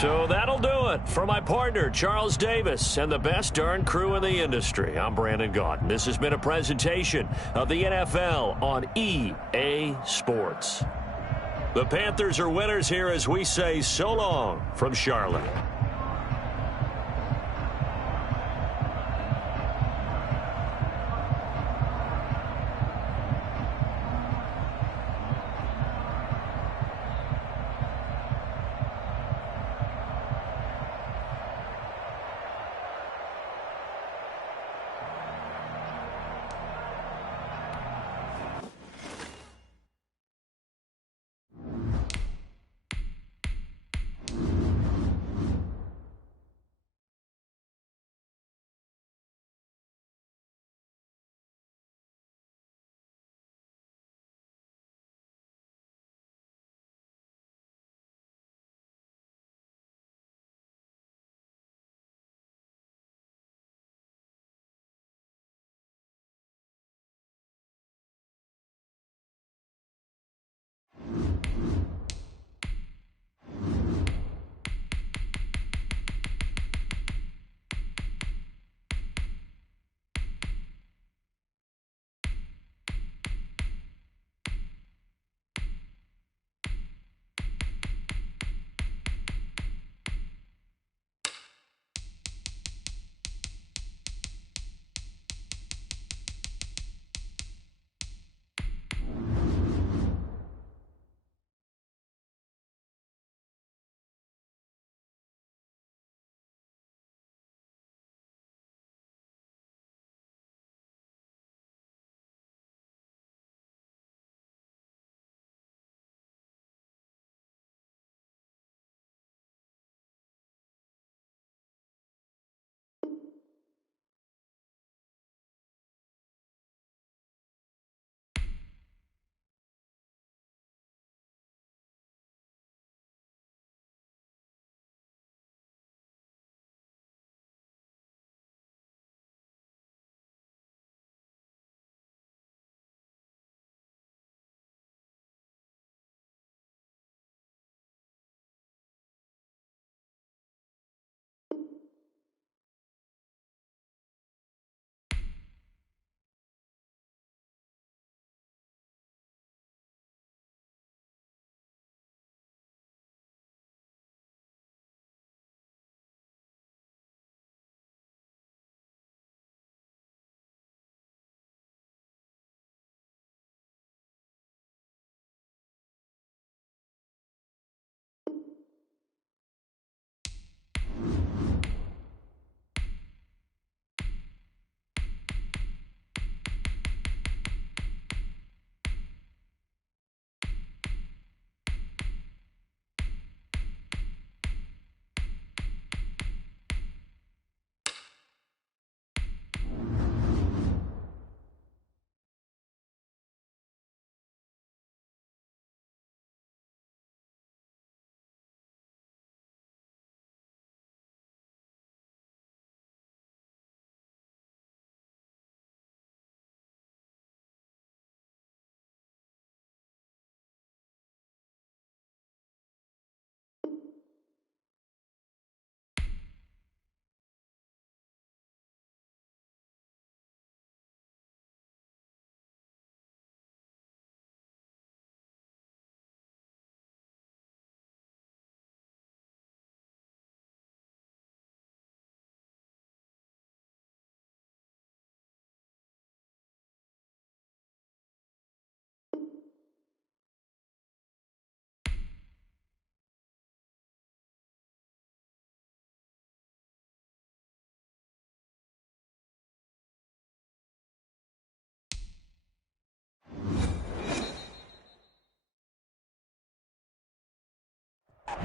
So that'll do it for my partner, Charles Davis, and the best darn crew in the industry. I'm Brandon Gaudin. This has been a presentation of the NFL on EA Sports. The Panthers are winners here as we say so long from Charlotte.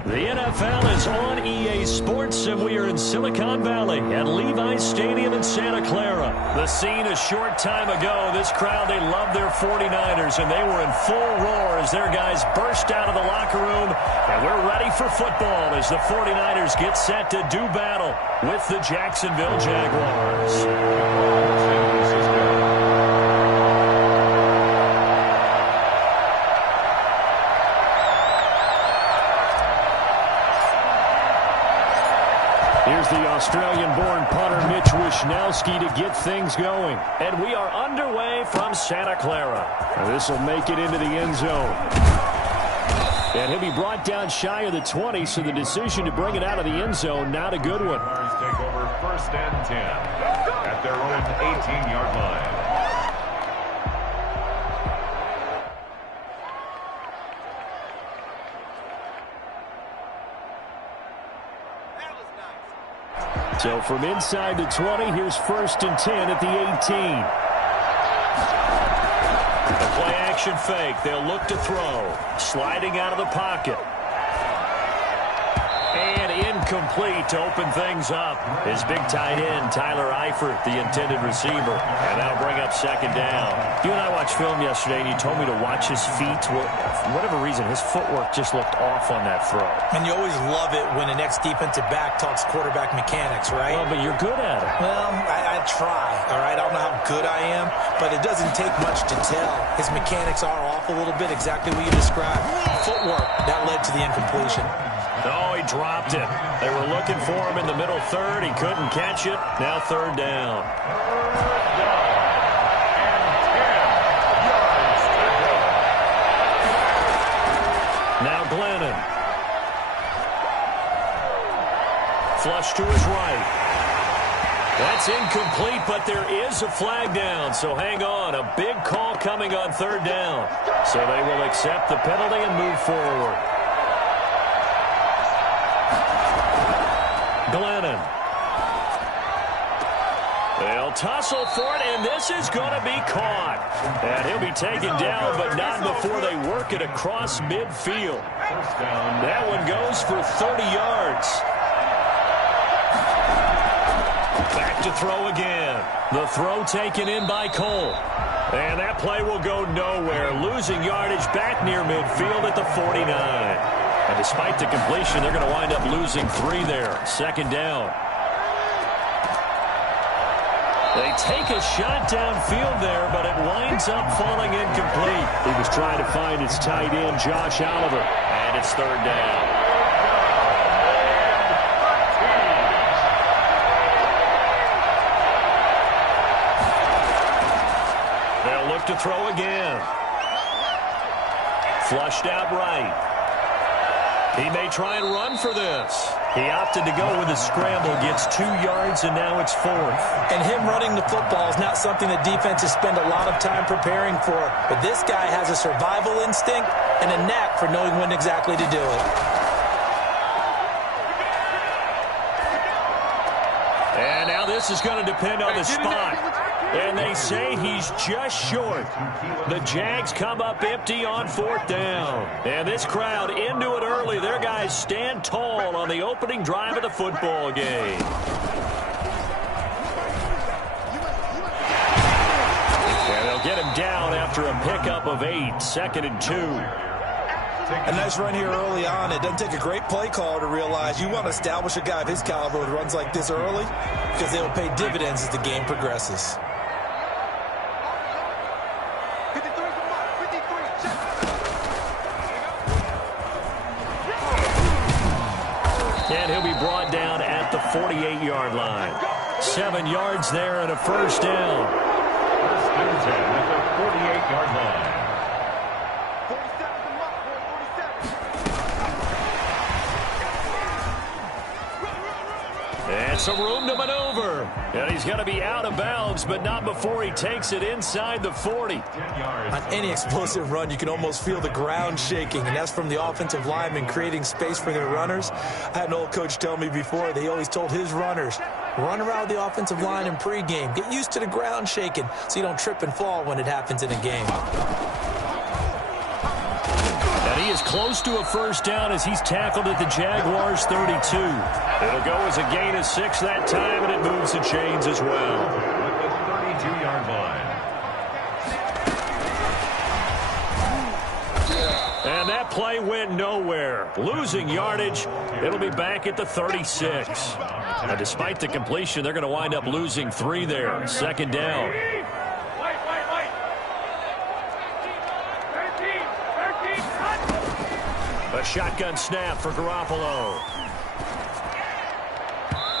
The NFL is on EA Sports, and we are in Silicon Valley at Levi's Stadium in Santa Clara. The scene a short time ago, this crowd, they love their 49ers, and they were in full roar as their guys burst out of the locker room. And we're ready for football as the 49ers get set to do battle with the Jacksonville Jaguars. Here's the Australian-born punter Mitch Wishnowsky to get things going. And we are underway from Santa Clara. This will make it into the end zone. And he'll be brought down shy of the 20, so the decision to bring it out of the end zone, not a good one. Take over 1st and 10 at their own 18-yard line. So from inside the 20, here's 1st and 10 at the 18. The play action fake. They'll look to throw. Sliding out of the pocket. And incomplete to open things up. His big tight end, Tyler Eifert, the intended receiver. And that'll bring up 2nd down. You and I watched film yesterday, and you told me to watch his feet. For whatever reason, his footwork just looked off on that throw. And you always love it when an ex-defensive back talks quarterback mechanics, right? Well, but you're good at it. Well, I try, all right? I don't know how good I am, but it doesn't take much to tell. His mechanics are off a little bit, exactly what you described. Footwork, that led to the incompletion. Oh, he dropped it. They were looking for him in the middle third. He couldn't catch it. Now 3rd down. Now Glennon. Flush to his right. That's incomplete, but there is a flag down, so hang on. A big call coming on 3rd down. So they will accept the penalty and move forward. Glennon. They'll tussle for it, and this is going to be caught. And he'll be taken down, but not before they work it across midfield. That one goes for 30 yards. Back to throw again. The throw taken in by Cole. And that play will go nowhere. Losing yardage back near midfield at the 49. And despite the completion, they're going to wind up losing 3 there. 2nd down. They take a shot downfield there, but it winds up falling incomplete. He was trying to find his tight end, Josh Oliver. And it's 3rd down. They'll look to throw again. Flushed out right. He may try and run for this. He opted to go with a scramble, gets 2 yards, and now it's 4th. And him running the football is not something that defenses spend a lot of time preparing for. But this guy has a survival instinct and a knack for knowing when exactly to do it. And now this is going to depend on the spot. And they say he's just short. The Jags come up empty on 4th down. And this crowd into it early. Their guys stand tall on the opening drive of the football game. And they'll get him down after a pickup of 8. 2nd and 2. A nice run here early on. It doesn't take a great play caller to realize you want to establish a guy of his caliber who runs like this early because they will pay dividends as the game progresses. And he'll be brought down at the 48-yard line. 7 yards there and a 1st down. 1st and 10 at the 48-yard line. And some room to maneuver. And he's going to be out of bounds, but not before he takes it inside the 40. On any explosive run, you can almost feel the ground shaking, and that's from the offensive linemen creating space for their runners. I had an old coach tell me before, they always told his runners, run around the offensive line in pregame. Get used to the ground shaking so you don't trip and fall when it happens in a game. And And he is close to a first down as he's tackled at the Jaguars' 32. It'll go as a gain of 6 that time, and it moves the chains as well. At the 32-yard line. And that play went nowhere. Losing yardage. It'll be back at the 36. Now, despite the completion, they're going to wind up losing 3 there. Second down. A shotgun snap for Garoppolo.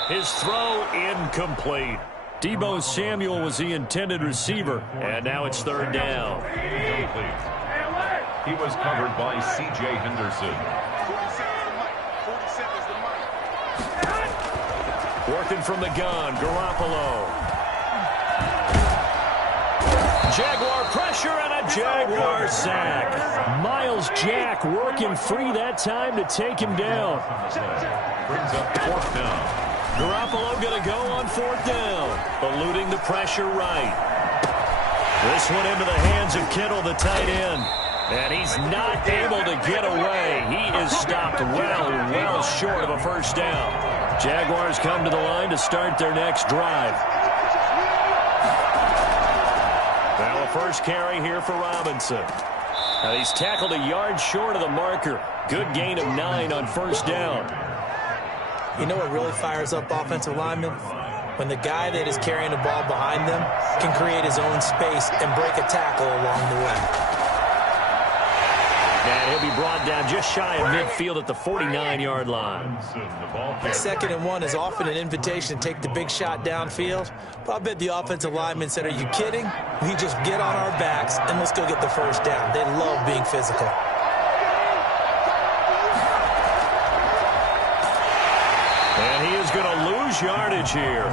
His throw incomplete. Deebo Samuel was the intended receiver, and now it's third down. He was covered by C.J. Henderson. Working from the gun, Garoppolo. Jaguar pressure and a Jaguar sack. Miles Jack working free that time to take him down. Brings up fourth down. Garoppolo going to go on fourth down, eluding the pressure right. This one into the hands of Kittle, the tight end. And he's not able to get away. He is stopped well short of a first down. Jaguars come to the line to start their next drive. Now a first carry here for Robinson. Now he's tackled a yard short of the marker. Good gain of 9 on first down. You know what really fires up offensive linemen? When the guy that is carrying the ball behind them can create his own space and break a tackle along the way. And he'll be brought down just shy of midfield at the 49-yard line. Second and 1 is often an invitation to take the big shot downfield. But I bet the offensive lineman said, are you kidding? We just get on our backs and let's go get the first down. They love being physical. And he is going to lose yardage here.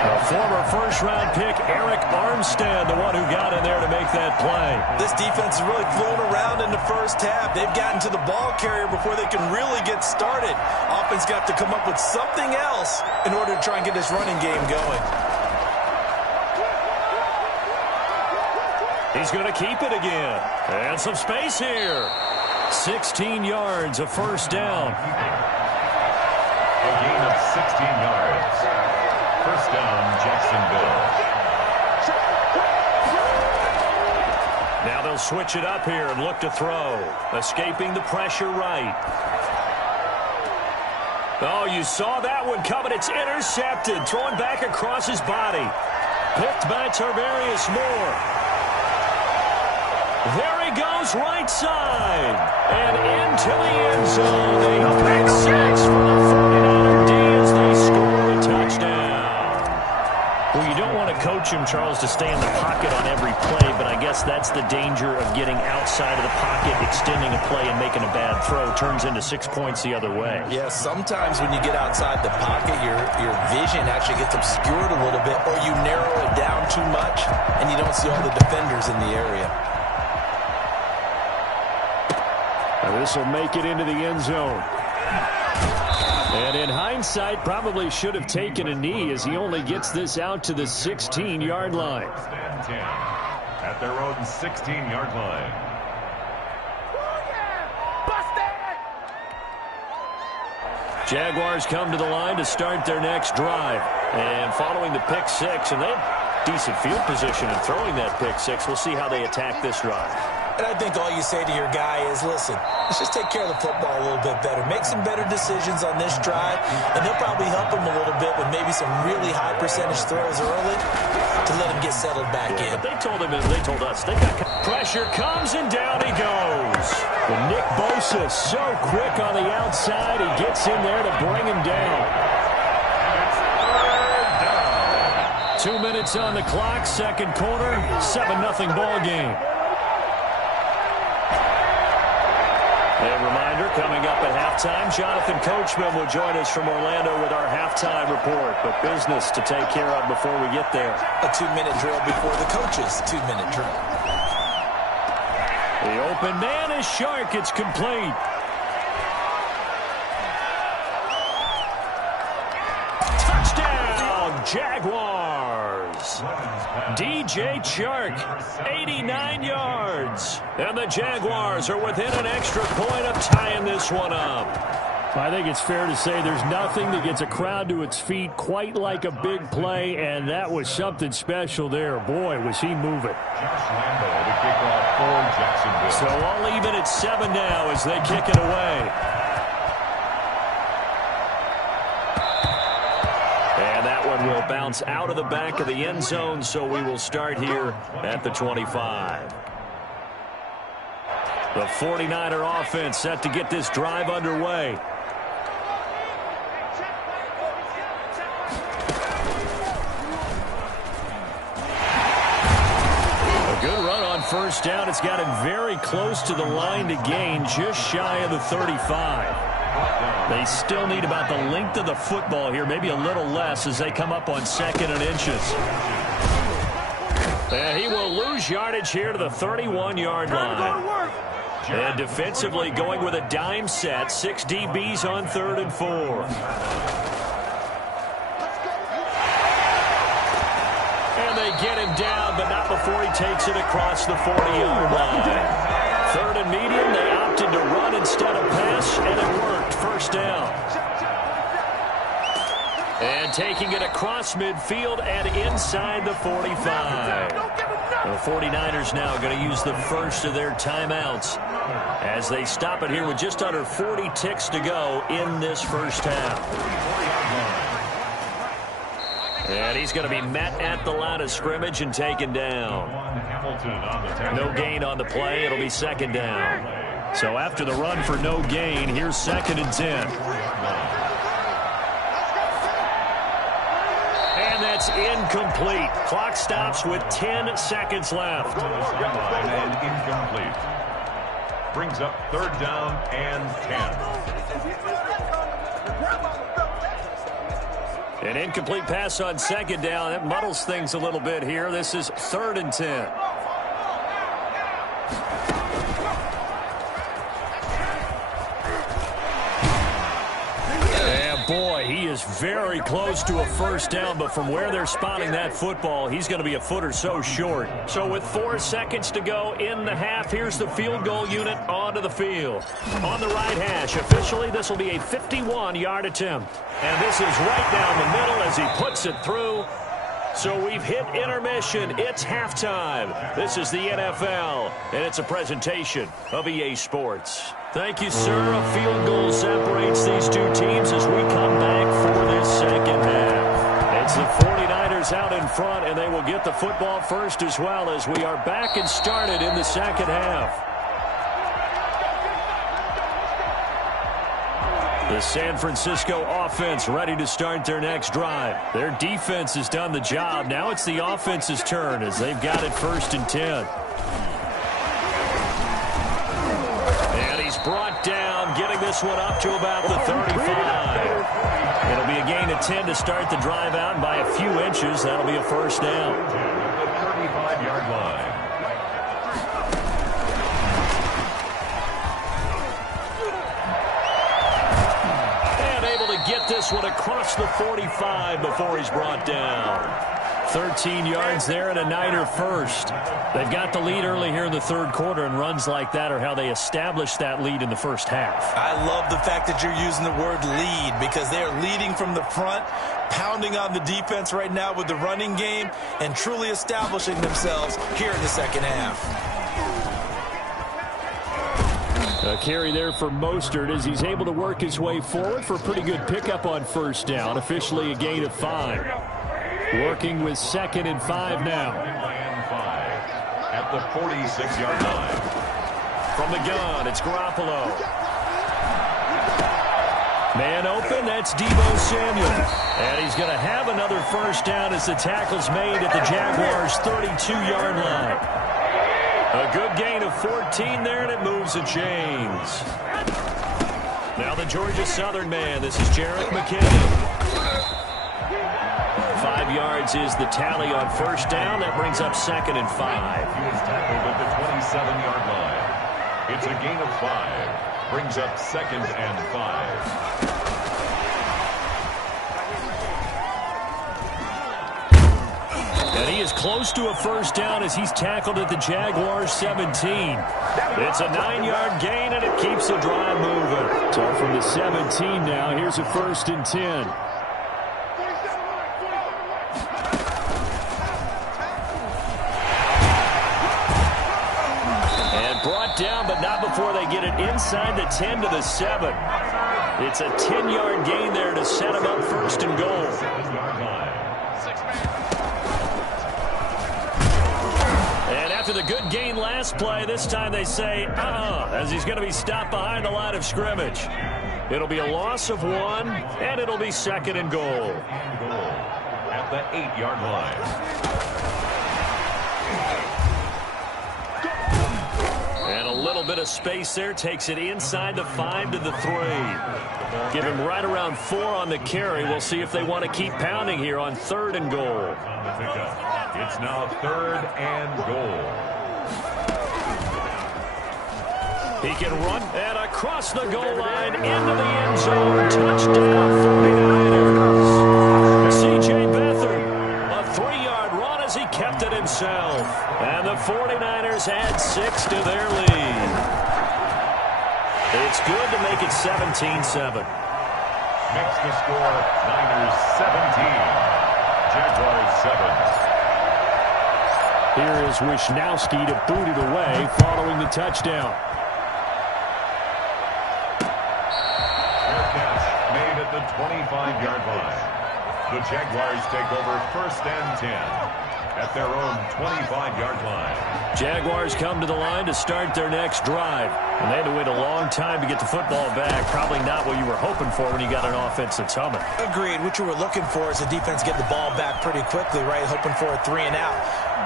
A former first-round pick, Eric Armstead, the one who got in there to make that play. This defense is really flown around in the first half. They've gotten to the ball carrier before they can really get started. Offense got to come up with something else in order to try and get this running game going. He's going to keep it again. And some space here. 16 yards, a first down. A gain of 16 yards. First down, Jacksonville. Now they'll switch it up here and look to throw. Escaping the pressure right. Oh, you saw that one coming. It's intercepted. Throwing back across his body. Picked by Tarvarius Moore. There he goes, right side. And into the end zone. A pick 6 for the 49er D as they score a touchdown. Well, you don't want to coach him, Charles, to stay in the pocket on every play, but I guess that's the danger of getting outside of the pocket, extending a play, and making a bad throw. Turns into 6 points the other way. Yeah, sometimes when you get outside the pocket, your vision actually gets obscured a little bit, or you narrow it down too much, and you don't see all the defenders in the area. This will make it into the end zone. And in hindsight, probably should have taken a knee as he only gets this out to the 16-yard line. At their own 16-yard line. Jaguars come to the line to start their next drive. And following the pick 6, and they have decent field position in throwing that pick 6. We'll see how they attack this drive. And I think all you say to your guy is, listen, let's just take care of the football a little bit better. Make some better decisions on this drive, and they'll probably help him a little bit with maybe some really high percentage throws early to let him get settled back in. But they told us, they got pressure comes, and down he goes. And Nick Bosa so quick on the outside. He gets in there to bring him down. 2 minutes on the clock, second quarter, 7-0 ball game. A reminder, coming up at halftime, Jonathan Coachman will join us from Orlando with our halftime report. But business to take care of before we get there. A 2-minute drill before the coach's 2-minute drill. The open man is Shark. It's complete. Touchdown, Jaguars. DJ Chark, 89 yards. And the Jaguars are within an extra point of tying this one up. I think it's fair to say there's nothing that gets a crowd to its feet quite like a big play, and that was something special there. Boy, was he moving. The kickoff for Jacksonville. So all even at 7 now as they kick it away. And that one will bounce out of the back of the end zone, so we will start here at the 25. The 49er offense set to get this drive underway. First down. It's got him very close to the line to gain, just shy of the 35. They still need about the length of the football here, maybe a little less as they come up on 2nd and inches. And he will lose yardage here to the 31-yard line. And defensively going with a dime set, 6 DBs on 3rd and 4. Get him down, but not before he takes it across the 40-yard line. 3rd and medium, they opted to run instead of pass, and it worked. First down. And taking it across midfield and inside the 45. The 49ers now going to use the first of their timeouts as they stop it here with just under 40 ticks to go in this first half. And he's going to be met at the line of scrimmage and taken down. No gain on the play. It'll be 2nd down. So after the run for no gain, here's 2nd and 10. And that's incomplete. Clock stops with 10 seconds left. And incomplete. Brings up 3rd down and 10. An incomplete pass on 2nd down. That muddles things a little bit here. This is 3rd and 10. And boy, he is very close to a first down, but from where they're spotting that football, he's going to be a foot or so short. So with 4 seconds to go in the half, here's the field goal unit onto the field. On the right hash, officially, this will be a 51-yard attempt. And this is right down the middle as he puts it through. So we've hit intermission. It's halftime. This is the NFL, and it's a presentation of EA Sports. Thank you, sir. A field goal separates these two teams as we come back for this second half. It's the 49ers out in front, and they will get the football first as well as we are back and started in the second half. The San Francisco offense ready to start their next drive. Their defense has done the job. Now it's the offense's turn as they've got it 1st and 10. And he's brought down, getting this one up to about the 35. It'll be a gain of 10 to start the drive out, and by a few inches, that'll be a first down. The 35-yard line. Get this one across the 45 before he's brought down. 13 yards there and a Niner first. They've got the lead early here in the 3rd quarter, and runs like that are how they establish that lead in the first half. I love the fact that you're using the word lead because they're leading from the front, pounding on the defense right now with the running game, and truly establishing themselves here in the second half. A carry there for Mostert as he's able to work his way forward for a pretty good pickup on first down. Officially a gain of 5. Working with 2nd and 5 now. At the 46-yard line. From the gun, it's Garoppolo. Man open, that's Deebo Samuel. And he's going to have another first down as the tackle's made at the Jaguars' 32-yard line. A good gain of 14 there, and it moves the chains. Now the Georgia Southern man. This is Jerick McKinnon. 5 yards is the tally on first down. That brings up 2nd and 5. He was tackled at the 27-yard line. It's a gain of 5. Brings up 2nd and 5. And he is close to a first down as he's tackled at the Jaguars 17. It's a 9-yard gain, and it keeps the drive moving. So from the 17 now, here's a 1st and 10. And brought down, but not before they get it inside the 10 to the 7. It's a 10-yard gain there to set him up 1st and goal. And after the good gain last play, this time they say, as he's going to be stopped behind the line of scrimmage. It'll be a loss of 1, and it'll be 2nd and goal. At the 8-yard line. And a little bit of space there takes it inside the 5 to the 3. Give him right around 4 on the carry. We'll see if they want to keep pounding here on 3rd and goal. It's now 3rd and goal. He can run and across the goal line into the end zone. Touchdown 49ers. C.J. Beathard, a 3-yard run as he kept it himself. And the 49ers add 6 to their lead. It's good to make it 17-7. Makes the score Niners 17, Jaguars 7. Here is Wishnowski to boot it away following the touchdown. Fair catch made at the 25-yard line. The Jaguars take over 1st and 10 at their own 25-yard line. Jaguars come to the line to start their next drive. And they had to wait a long time to get the football back. Probably not what you were hoping for when you got an offense that's humming. Agreed. What you were looking for is the defense get the ball back pretty quickly, right? Hoping for a 3 and out.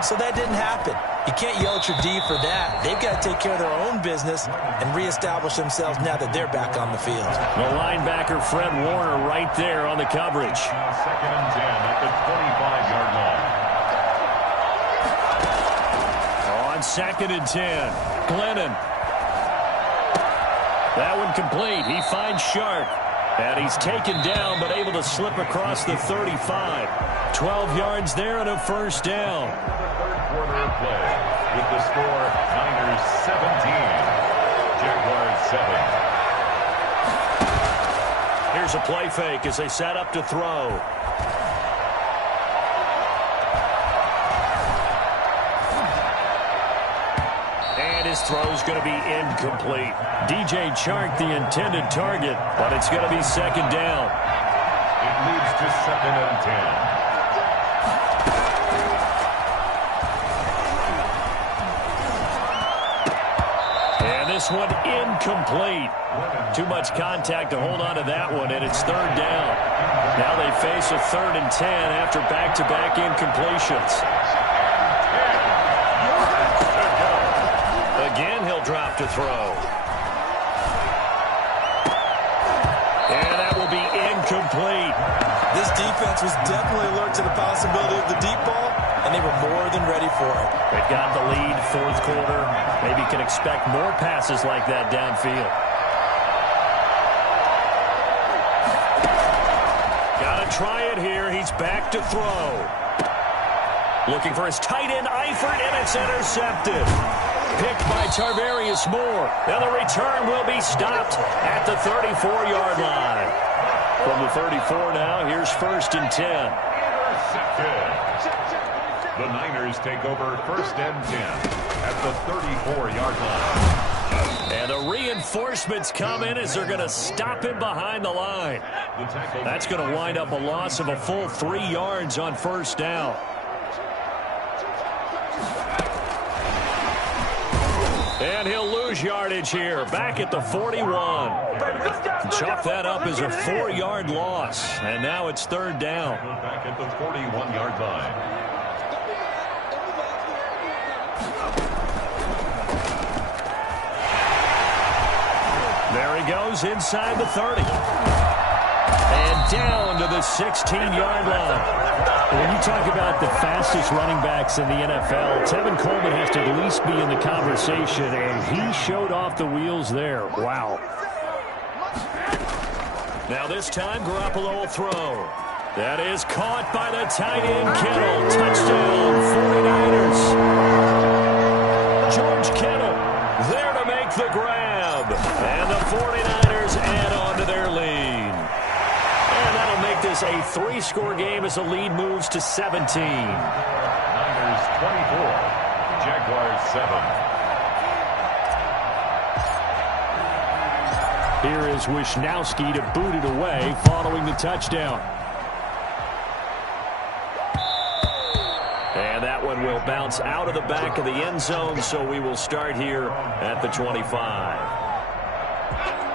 So that didn't happen. You can't yell at your D for that. They've got to take care of their own business and reestablish themselves now that they're back on the field. The linebacker, Fred Warner, right there on the coverage. 2nd and 10 at the 25-yard line. On 2nd and 10, Glennon. That one complete. He finds Sharp. And he's taken down, but able to slip across the 35. 12 yards there and a 1st down. Third quarter of play with the score Niners 17, Jaguars 7. Here's a play fake as they set up to throw. And his throw's going to be incomplete. DJ Chark, the intended target, but it's going to be 2nd down. It leads to 2nd and 10. This one incomplete. Too much contact to hold on to that one, and it's 3rd down. Now they face a 3rd and 10 after back-to-back incompletions. Again, he'll drop to throw. And that will be incomplete. This defense was definitely alert to the possibility of the deep ball, and they were more than ready for it. They've got the lead, 4th quarter. Maybe can expect more passes like that downfield. Got to try it here. He's back to throw. Looking for his tight end, Eifert, and it's intercepted. Picked by Tarvarius Moore. Now the return will be stopped at the 34-yard line. From the 34 now, here's 1st and 10. The Niners take over 1st and 10 at the 34-yard line. And the reinforcements come in as they're going to stop him behind the line. That's going to wind up a loss of a full 3 yards on 1st down. And he'll lose yardage here, back at the 41. Chalk that up as a 4-yard loss. And now it's 3rd down. Back at the 41-yard line. There he goes inside the 30. And down to the 16-yard line. When you talk about the fastest running backs in the NFL, Tevin Coleman has to at least be in the conversation, and he showed off the wheels there. Wow. Now this time, Garoppolo will throw. That is caught by the tight end, Kittle. Touchdown, 49ers. George Kittle there to make the grab. And the 49ers add on to their lead. And that'll make this a 3-score game as the lead moves to 17. Niners 24, Jaguars 7. Here is Wisnowski to boot it away following the touchdown. And that one will bounce out of the back of the end zone, so we will start here at the 25.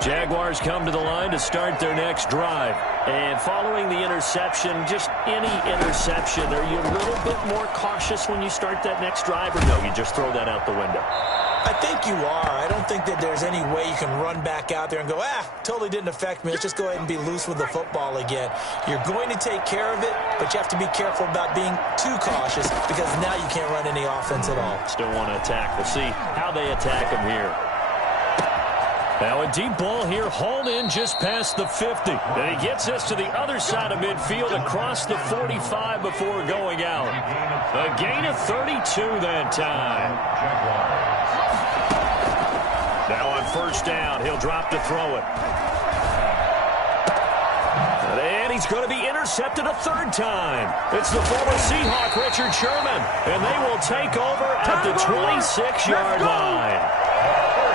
Jaguars come to the line to start their next drive. And following the interception, just any interception, are you a little bit more cautious when you start that next drive, or no, you just throw that out the window? I think you are. I don't think that there's any way you can run back out there and go, totally didn't affect me. Let's just go ahead and be loose with the football again. You're going to take care of it, but you have to be careful about being too cautious because now you can't run any offense at all. Still want to attack. We'll see how they attack him here. Now a deep ball here, hauled in just past the 50. And he gets this to the other side of midfield across the 45 before going out. A gain of 32 that time. Now on first down, he'll drop to throw it. And he's going to be intercepted a third time. It's the former Seahawk, Richard Sherman. And they will take over at the 26-yard line.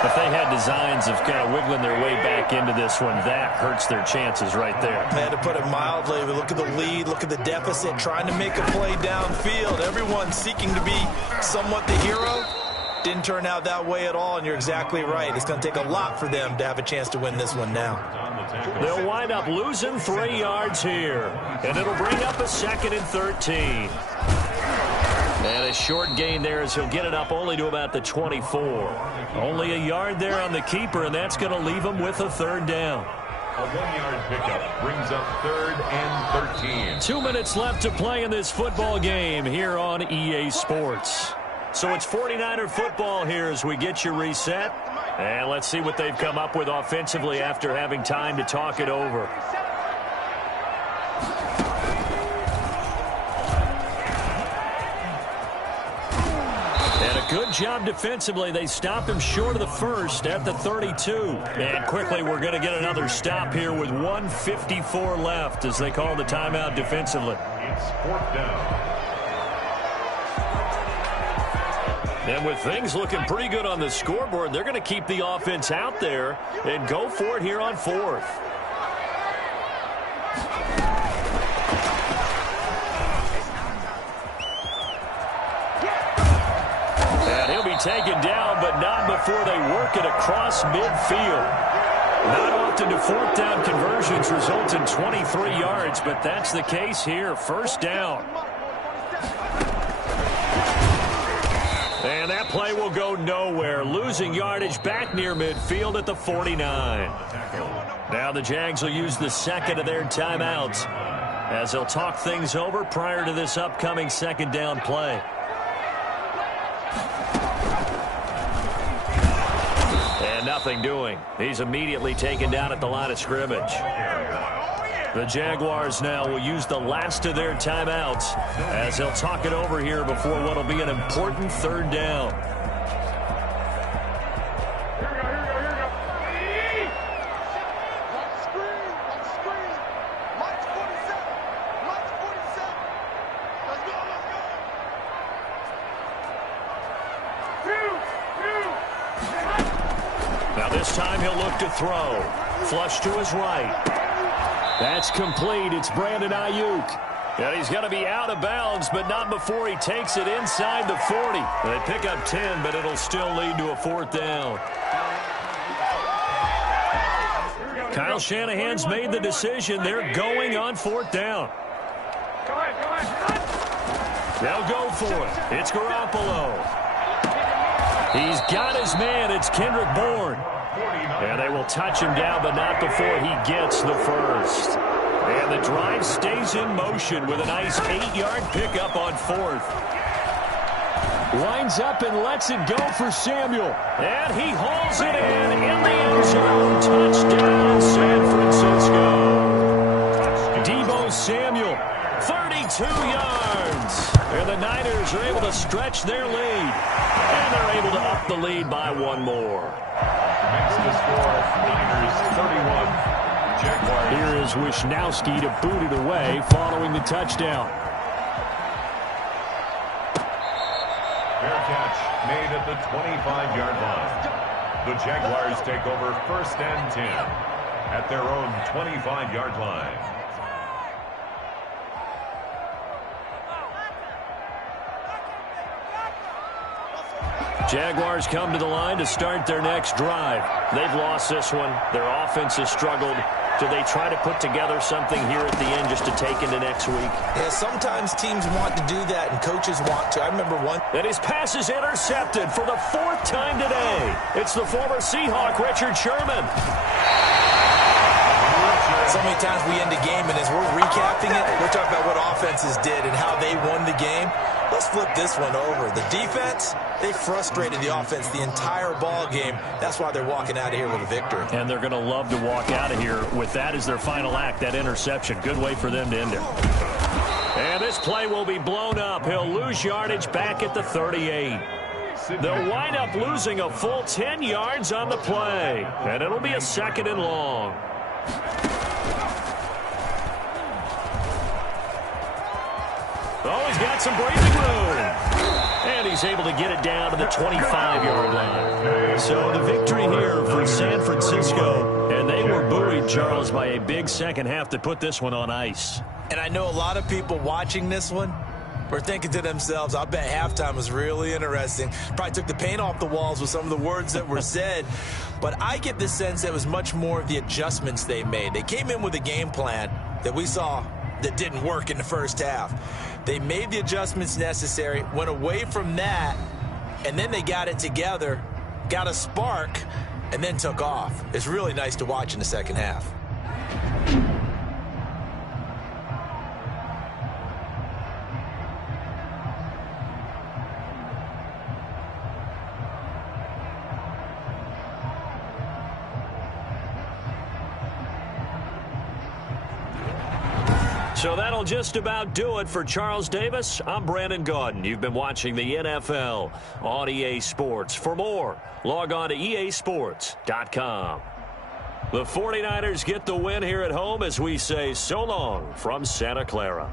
If they had designs of kind of wiggling their way back into this one, that hurts their chances right there. I had to put it mildly. We look at the lead, look at the deficit, trying to make a play downfield. Everyone seeking to be somewhat the hero. Didn't turn out that way at all, and you're exactly right. It's going to take a lot for them to have a chance to win this one now. They'll wind up losing 3 yards here, and it'll bring up a 2nd and 13. And a short gain there as he'll get it up only to about the 24. Only a yard there on the keeper, and that's going to leave him with a 3rd down. A 1-yard pickup brings up 3rd and 13. 2 minutes left to play in this football game here on EA Sports. So it's 49er football here as we get you reset. And let's see what they've come up with offensively after having time to talk it over. Good job defensively. They stop him short of the first at the 32. And quickly we're going to get another stop here with 1:54 left as they call the timeout defensively. It's 4th down. And with things looking pretty good on the scoreboard, they're going to keep the offense out there and go for it here on 4th. Taken down, but not before they work it across midfield. Not often do 4th down conversions result in 23 yards, but that's the case here. 1st down. And that play will go nowhere. Losing yardage back near midfield at the 49. Now the Jags will use the 2nd of their timeouts as they'll talk things over prior to this upcoming 2nd down play. Nothing doing. He's immediately taken down at the line of scrimmage. The Jaguars now will use the last of their timeouts as they'll talk it over here before what will be an important 3rd down. To throw. Flush to his right. That's complete. It's Brandon Ayuk. And he's going to be out of bounds, but not before he takes it inside the 40. They pick up 10, but it'll still lead to a 4th down. Kyle Shanahan's made the decision. They're going on 4th down. They'll go for it. It's Garoppolo. He's got his man. It's Kendrick Bourne. And they will touch him down, but not before he gets the first. And the drive stays in motion with a nice 8-yard pickup on 4th. Lines up and lets it go for Samuel. And he hauls it in the end zone. Touchdown, San Francisco. Deebo Samuel 49ers are able to stretch their lead. And they're able to up the lead by one more. Makes the score Niners 31. Jaguars. Here is Wishnowski to boot it away following the touchdown. Fair catch made at the 25-yard line. The Jaguars take over 1st and 10 at their own 25-yard line. Jaguars come to the line to start their next drive. They've lost this one. Their offense has struggled. Do they try to put together something here at the end just to take into next week? Yeah, sometimes teams want to do that and coaches want to. I remember one. And his pass is intercepted for the 4th time today. It's the former Seahawk, Richard Sherman. So many times we end a game, and as we're recapping it, we're talking about what offenses did and how they won the game. Let's flip this one over. The defense, they frustrated the offense the entire ball game. That's why they're walking out of here with a victory. And they're going to love to walk out of here with that as their final act, that interception. Good way for them to end it. And this play will be blown up. He'll lose yardage back at the 38. They'll wind up losing a full 10 yards on the play. And it'll be a 2nd and long. Oh, he's got some breathing room. And he's able to get it down to the 25-yard line. So the victory here for San Francisco. And they were buoyed, Charles, by a big second half to put this one on ice. And I know a lot of people watching this one were thinking to themselves, I bet halftime was really interesting. Probably took the paint off the walls with some of the words that were said. But I get the sense that it was much more of the adjustments they made. They came in with a game plan that we saw that didn't work in the first half. They made the adjustments necessary, went away from that, and then they got it together, got a spark, and then took off. It's really nice to watch in the second half. So that'll just about do it for Charles Davis. I'm Brandon Gaudin. You've been watching the NFL on EA Sports. For more, log on to easports.com. The 49ers get the win here at home as we say so long from Santa Clara.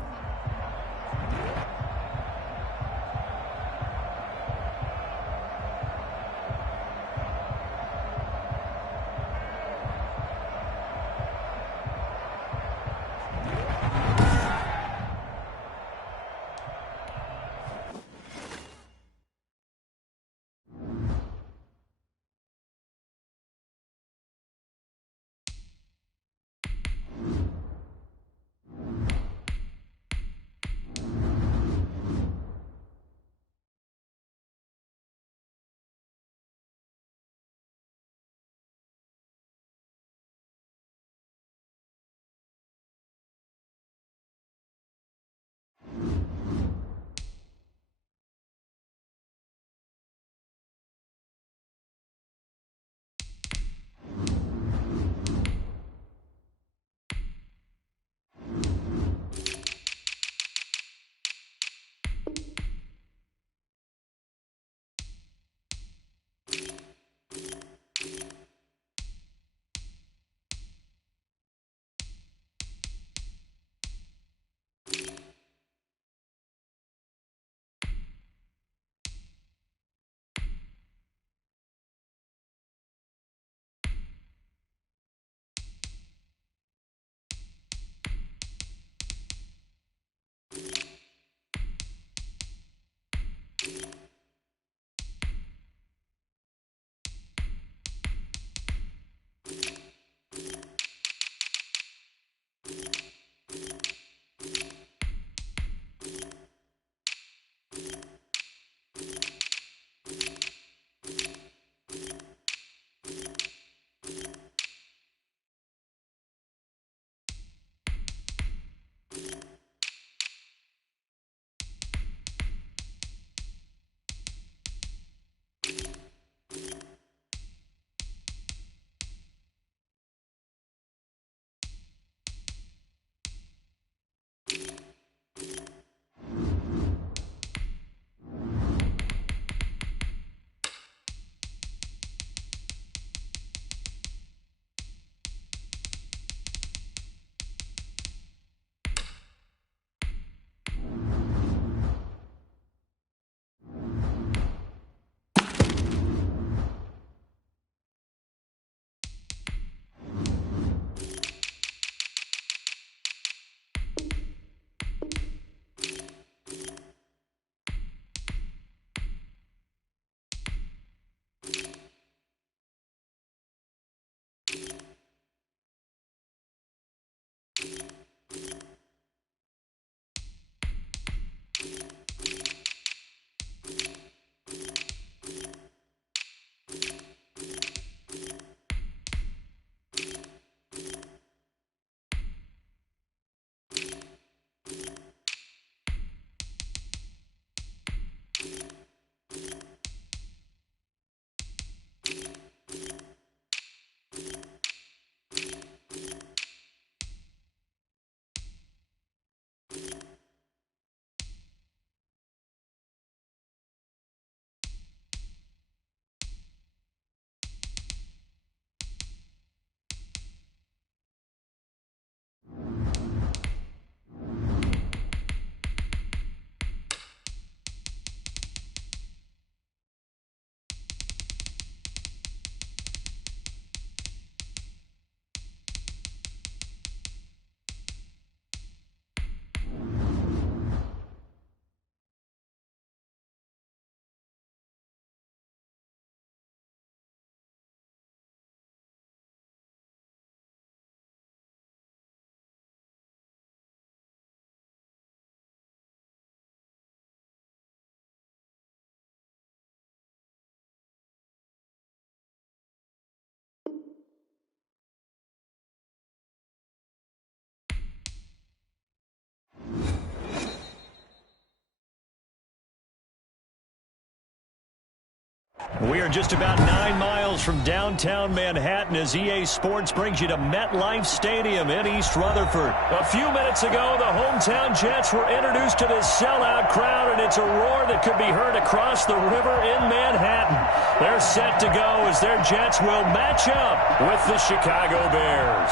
We are just about 9 miles from downtown Manhattan as EA Sports brings you to MetLife Stadium in East Rutherford. A few minutes ago, the hometown Jets were introduced to this sellout crowd, and it's a roar that could be heard across the river in Manhattan. They're set to go as their Jets will match up with the Chicago Bears.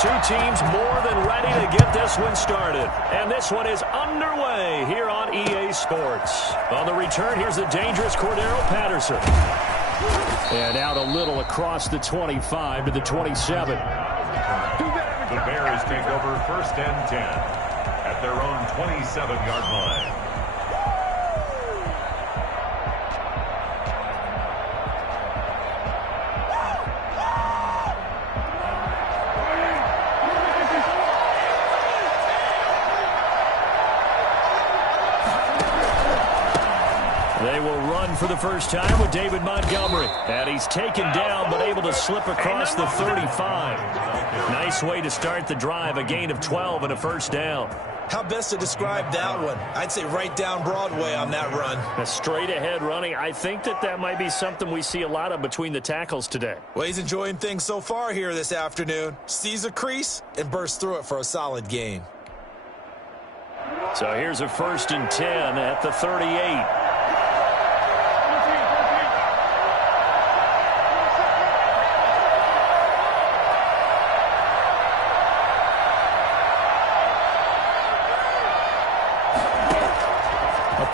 Two teams more than ready to get this one started. And this one is underway here on EA Sports. On the return, here's the dangerous Cordero Patterson. And out a little across the 25 to the 27. The Bears take over 1st and 10 at their own 27-yard line. They will run for the first time with David Montgomery. And he's taken down but able to slip across the 35. Nice way to start the drive, a gain of 12 and a first down. How best to describe that one? I'd say right down Broadway on that run. A straight ahead running. I think that might be something we see a lot of between the tackles today. Well, he's enjoying things so far here this afternoon. Sees a crease and bursts through it for a solid gain. So here's a 1st and 10 at the 38.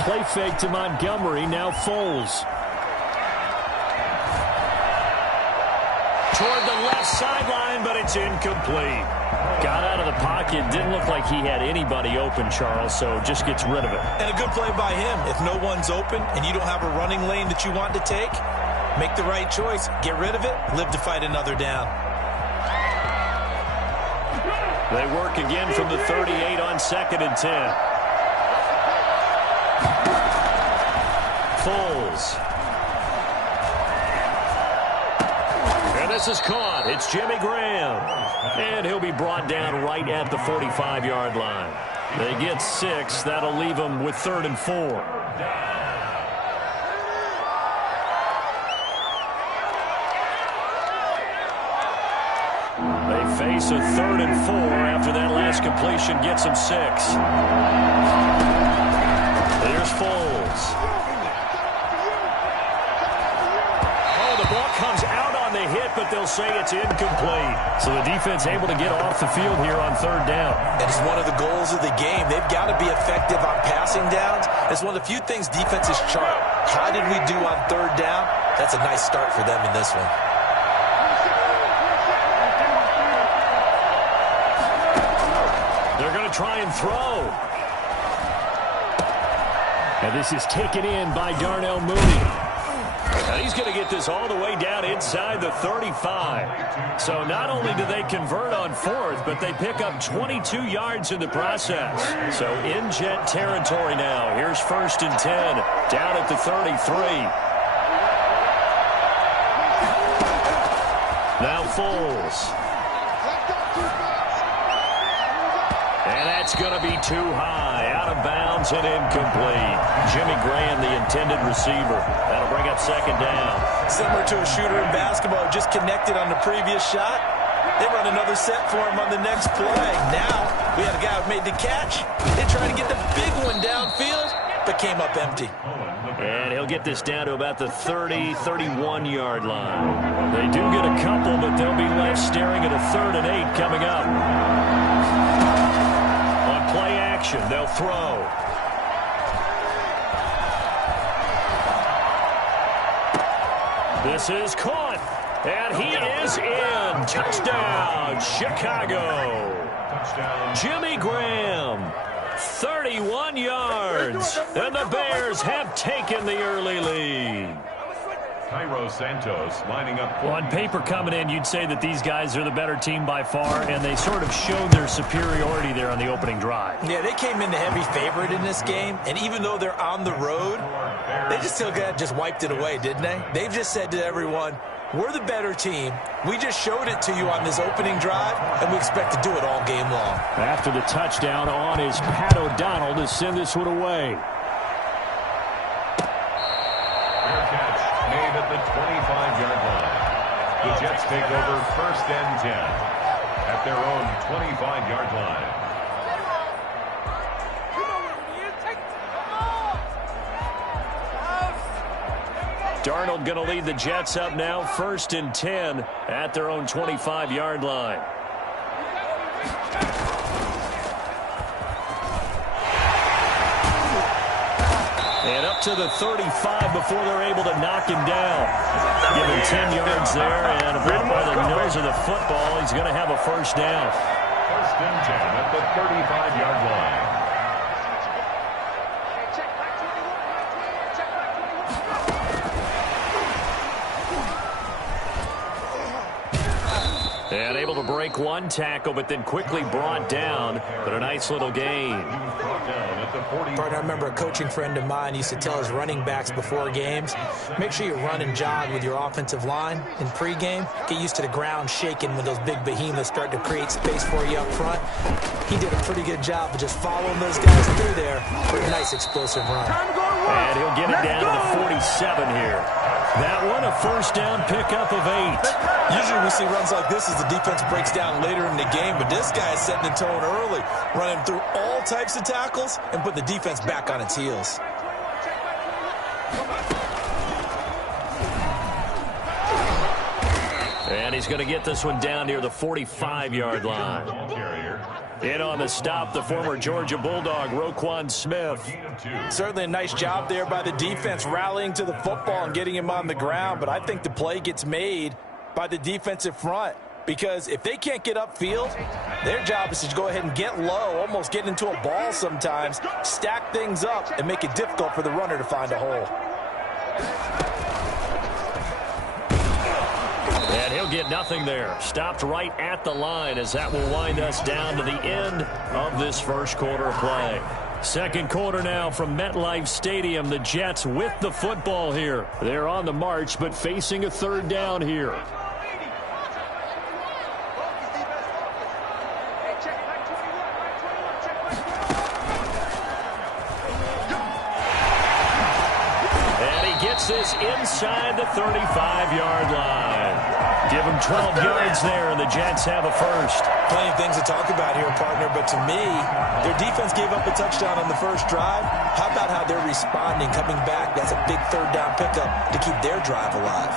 Play fake to Montgomery, now Foles. Toward the left sideline, but it's incomplete. Got out of the pocket, didn't look like he had anybody open, Charles, so just gets rid of it. And a good play by him. If no one's open and you don't have a running lane that you want to take, make the right choice, get rid of it, live to fight another down. They work again from the 38 on 2nd and 10. Foles. And this is caught. It's Jimmy Graham. And he'll be brought down right at the 45-yard line. They get 6. That'll leave them with 3rd and 4. They face a 3rd and 4 after that last completion gets them 6. Here's Foles. Comes out on the hit, but they'll say it's incomplete. So the defense able to get off the field here on 3rd down. And it's one of the goals of the game. They've got to be effective on passing downs. It's one of the few things defenses chart. How did we do on 3rd down? That's a nice start for them in this one. They're going to try and throw. And this is taken in by Darnell Mooney. Now he's going to get this all the way down inside the 35. So not only do they convert on 4th, but they pick up 22 yards in the process. So in Jet territory now. Here's 1st and 10 down at the 33. Now Foles. And that's going to be too high. Out of bounds and incomplete. Jimmy Graham, the intended receiver. That'll bring up 2nd down. Similar to a shooter in basketball, just connected on the previous shot. They run another set for him on the next play. Now, we had a guy who made the catch. They tried to get the big one downfield, but came up empty. And he'll get this down to about the 30, 31-yard line. They do get a couple, but they'll be left staring at a 3rd and 8 coming up. On play action, they'll throw. This is caught, and he is in. Touchdown, Chicago. Jimmy Graham, 31 yards, and the Bears have taken the early lead. Cairo Santos lining up. Well, on paper coming in, you'd say that these guys are the better team by far, and they sort of showed their superiority there on the opening drive. Yeah, they came in the heavy favorite in this game, and even though they're on the road, they just wiped it away, didn't they? They've just said to everyone, we're the better team. We just showed it to you on this opening drive, and we expect to do it all game long. After the touchdown on is Pat O'Donnell to send this one away. Made at the 25-yard line. The Jets take over 1st and 10 at their own 25-yard line. Darnold going to lead the Jets up now, 1st and 10 at their own 25-yard line. And up to the 35 before they're able to knock him down. Give him 10 yards there, and about by the nose of the football, he's going to have a 1st down. 1st and 10 at the 35-yard line. And able to break one tackle, but then quickly brought down. But a nice little gain. Partner, I remember a coaching friend of mine used to tell his running backs before games, make sure you run and jog with your offensive line in pregame. Get used to the ground shaking when those big behemoths start to create space for you up front. He did a pretty good job of just following those guys through there for a nice explosive run. And he'll get it down to the 47 here. That one a 1st down pickup of 8. Usually we see runs like this as the defense breaks down later in the game, but this guy is setting the tone early, running through all types of tackles and put the defense back on its heels. And he's going to get this one down near the 45-yard line. In on the stop, the former Georgia Bulldog, Roquan Smith. Certainly a nice job there by the defense, rallying to the football and getting him on the ground, but I think the play gets made by the defensive front, because if they can't get upfield, their job is to go ahead and get low, almost get into a ball sometimes, stack things up, and make it difficult for the runner to find a hole. And he'll get nothing there. Stopped right at the line, as that will wind us down to the end of this 1st quarter of play. 2nd quarter now from MetLife Stadium. The Jets with the football here. They're on the march, but facing a 3rd down here. And he gets this inside the 35-yard line. Give him 12 yards there, and the Jets have a 1st. Plenty of things to talk about here, partner, but to me, their defense gave up a touchdown on the 1st drive. How about how they're responding, coming back? That's a big 3rd down pickup to keep their drive alive.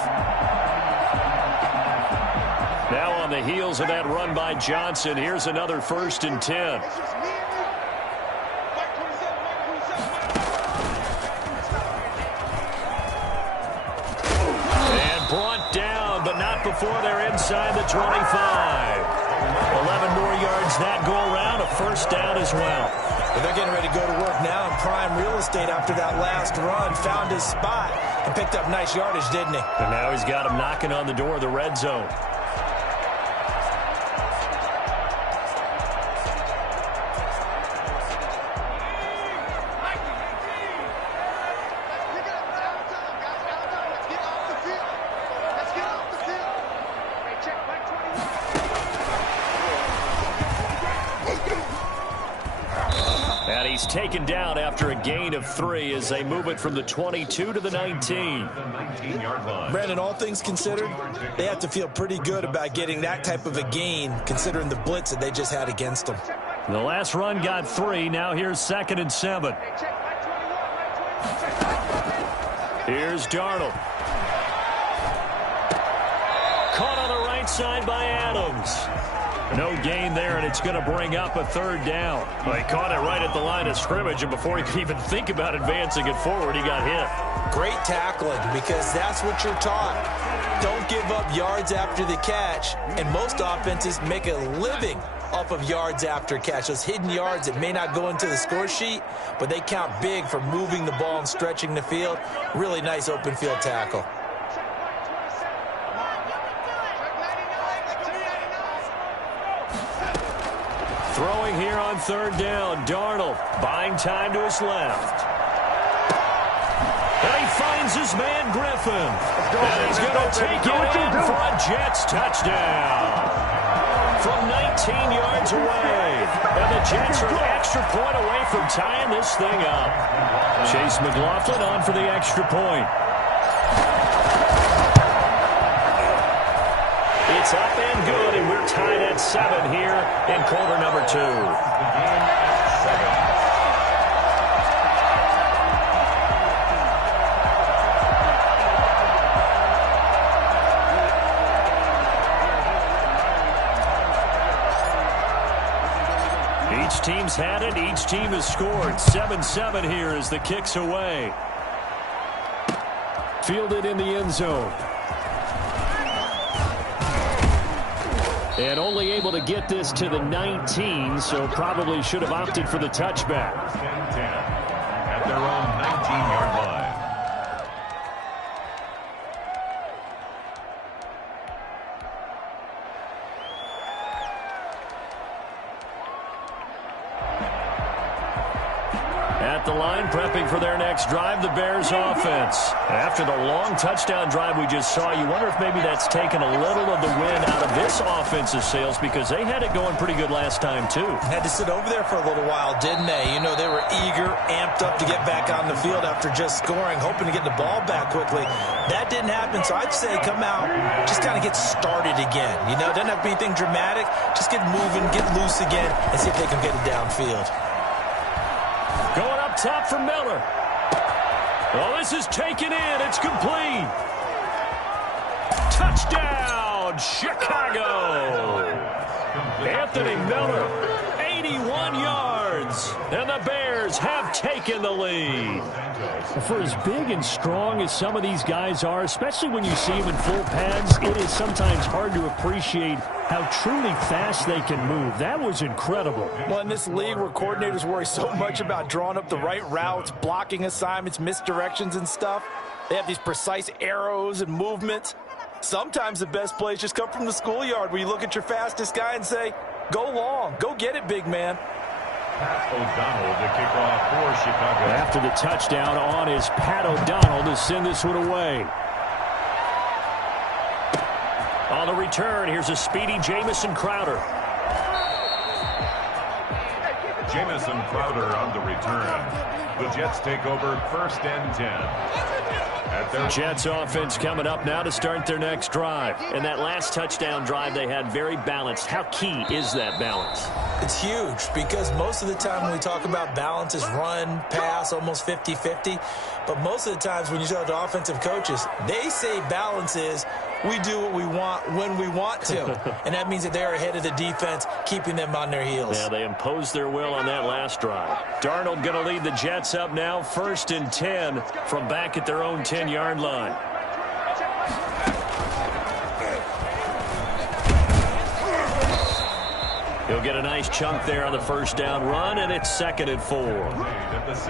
Now on the heels of that run by Johnson, here's another 1st and 10. Before they're inside the 25. 11 more yards that go around, a 1st down as well. But they're getting ready to go to work now in prime real estate after that last run. Found his spot and picked up nice yardage, didn't he? And now he's got him knocking on the door of the red zone. Taken down after a gain of 3 as they move it from the 22 to the 19. Brandon, all things considered, they have to feel pretty good about getting that type of a gain, considering the blitz that they just had against them. The last run got 3. Now here's 2nd and 7. Here's Darnold. Caught on the right side by Adams. No gain there, and it's going to bring up a 3rd down. Well, he caught it right at the line of scrimmage, and before he could even think about advancing it forward, he got hit. Great tackling, because that's what you're taught. Don't give up yards after the catch, and most offenses make a living off of yards after catch. Those hidden yards that may not go into the score sheet, but they count big for moving the ball and stretching the field. Really nice open field tackle. Throwing here on third down. Darnold buying time to his left. And he finds his man Griffin. And he's going to take it in for a Jets touchdown. From 19 yards away. And the Jets are an extra point away from tying this thing up. Chase McLaughlin on for the extra point. It's up and good, and we're tied at 7 here in quarter number 2. The game at 7. Each team's had it. Each team has scored. 7-7 here as the kick's away. Fielded in the end zone. And only able to get this to the 19, so probably should have opted for the touchback. 10-10 at their own 19-yard line. At the line, prepping for their next drive, the Bears offense. After the long touchdown drive we just saw, you wonder if maybe that's taken a little of the wind out of this offensive sails, because they had it going pretty good last time, too. Had to sit over there for a little while, didn't they? You know, they were eager, amped up to get back on the field after just scoring, hoping to get the ball back quickly. That didn't happen, so I'd say come out, just kind of get started again. You know, doesn't have to be anything dramatic. Just get moving, get loose again, and see if they can get it downfield. Going up top for Miller. Oh, this is taken in. It's complete. Touchdown, Chicago. Anthony Miller, 81 yards. And the Bears have taken the lead. For as big and strong as some of these guys are, especially when you see them in full pads, it is sometimes hard to appreciate how truly fast they can move. That was incredible. Well, in this league where coordinators worry so much about drawing up the right routes, blocking assignments, misdirections and stuff, they have these precise arrows and movements. Sometimes the best plays just come from the schoolyard where you look at your fastest guy and say, go long, go get it, big man. Pat O'Donnell to kick off for Chicago. After the touchdown on is Pat O'Donnell to send this one away. On the return, here's a speedy Jamison Crowder. Jamison Crowder on the return. The Jets take over first and 10. At their Jets offense coming up now to start their next drive. And that last touchdown drive they had very balanced. How key is that balance? It's huge because most of the time when we talk about balance is run, pass, almost 50-50. But most of the times when you talk to offensive coaches, they say balance is we do what we want when we want to. And that means that they're ahead of the defense, keeping them on their heels. Yeah, they imposed their will on that last drive. Darnold going to lead the Jets up now, 1st and 10 from back at their own 10-yard line. He'll get a nice chunk there on the first down run, and it's 2nd and 4.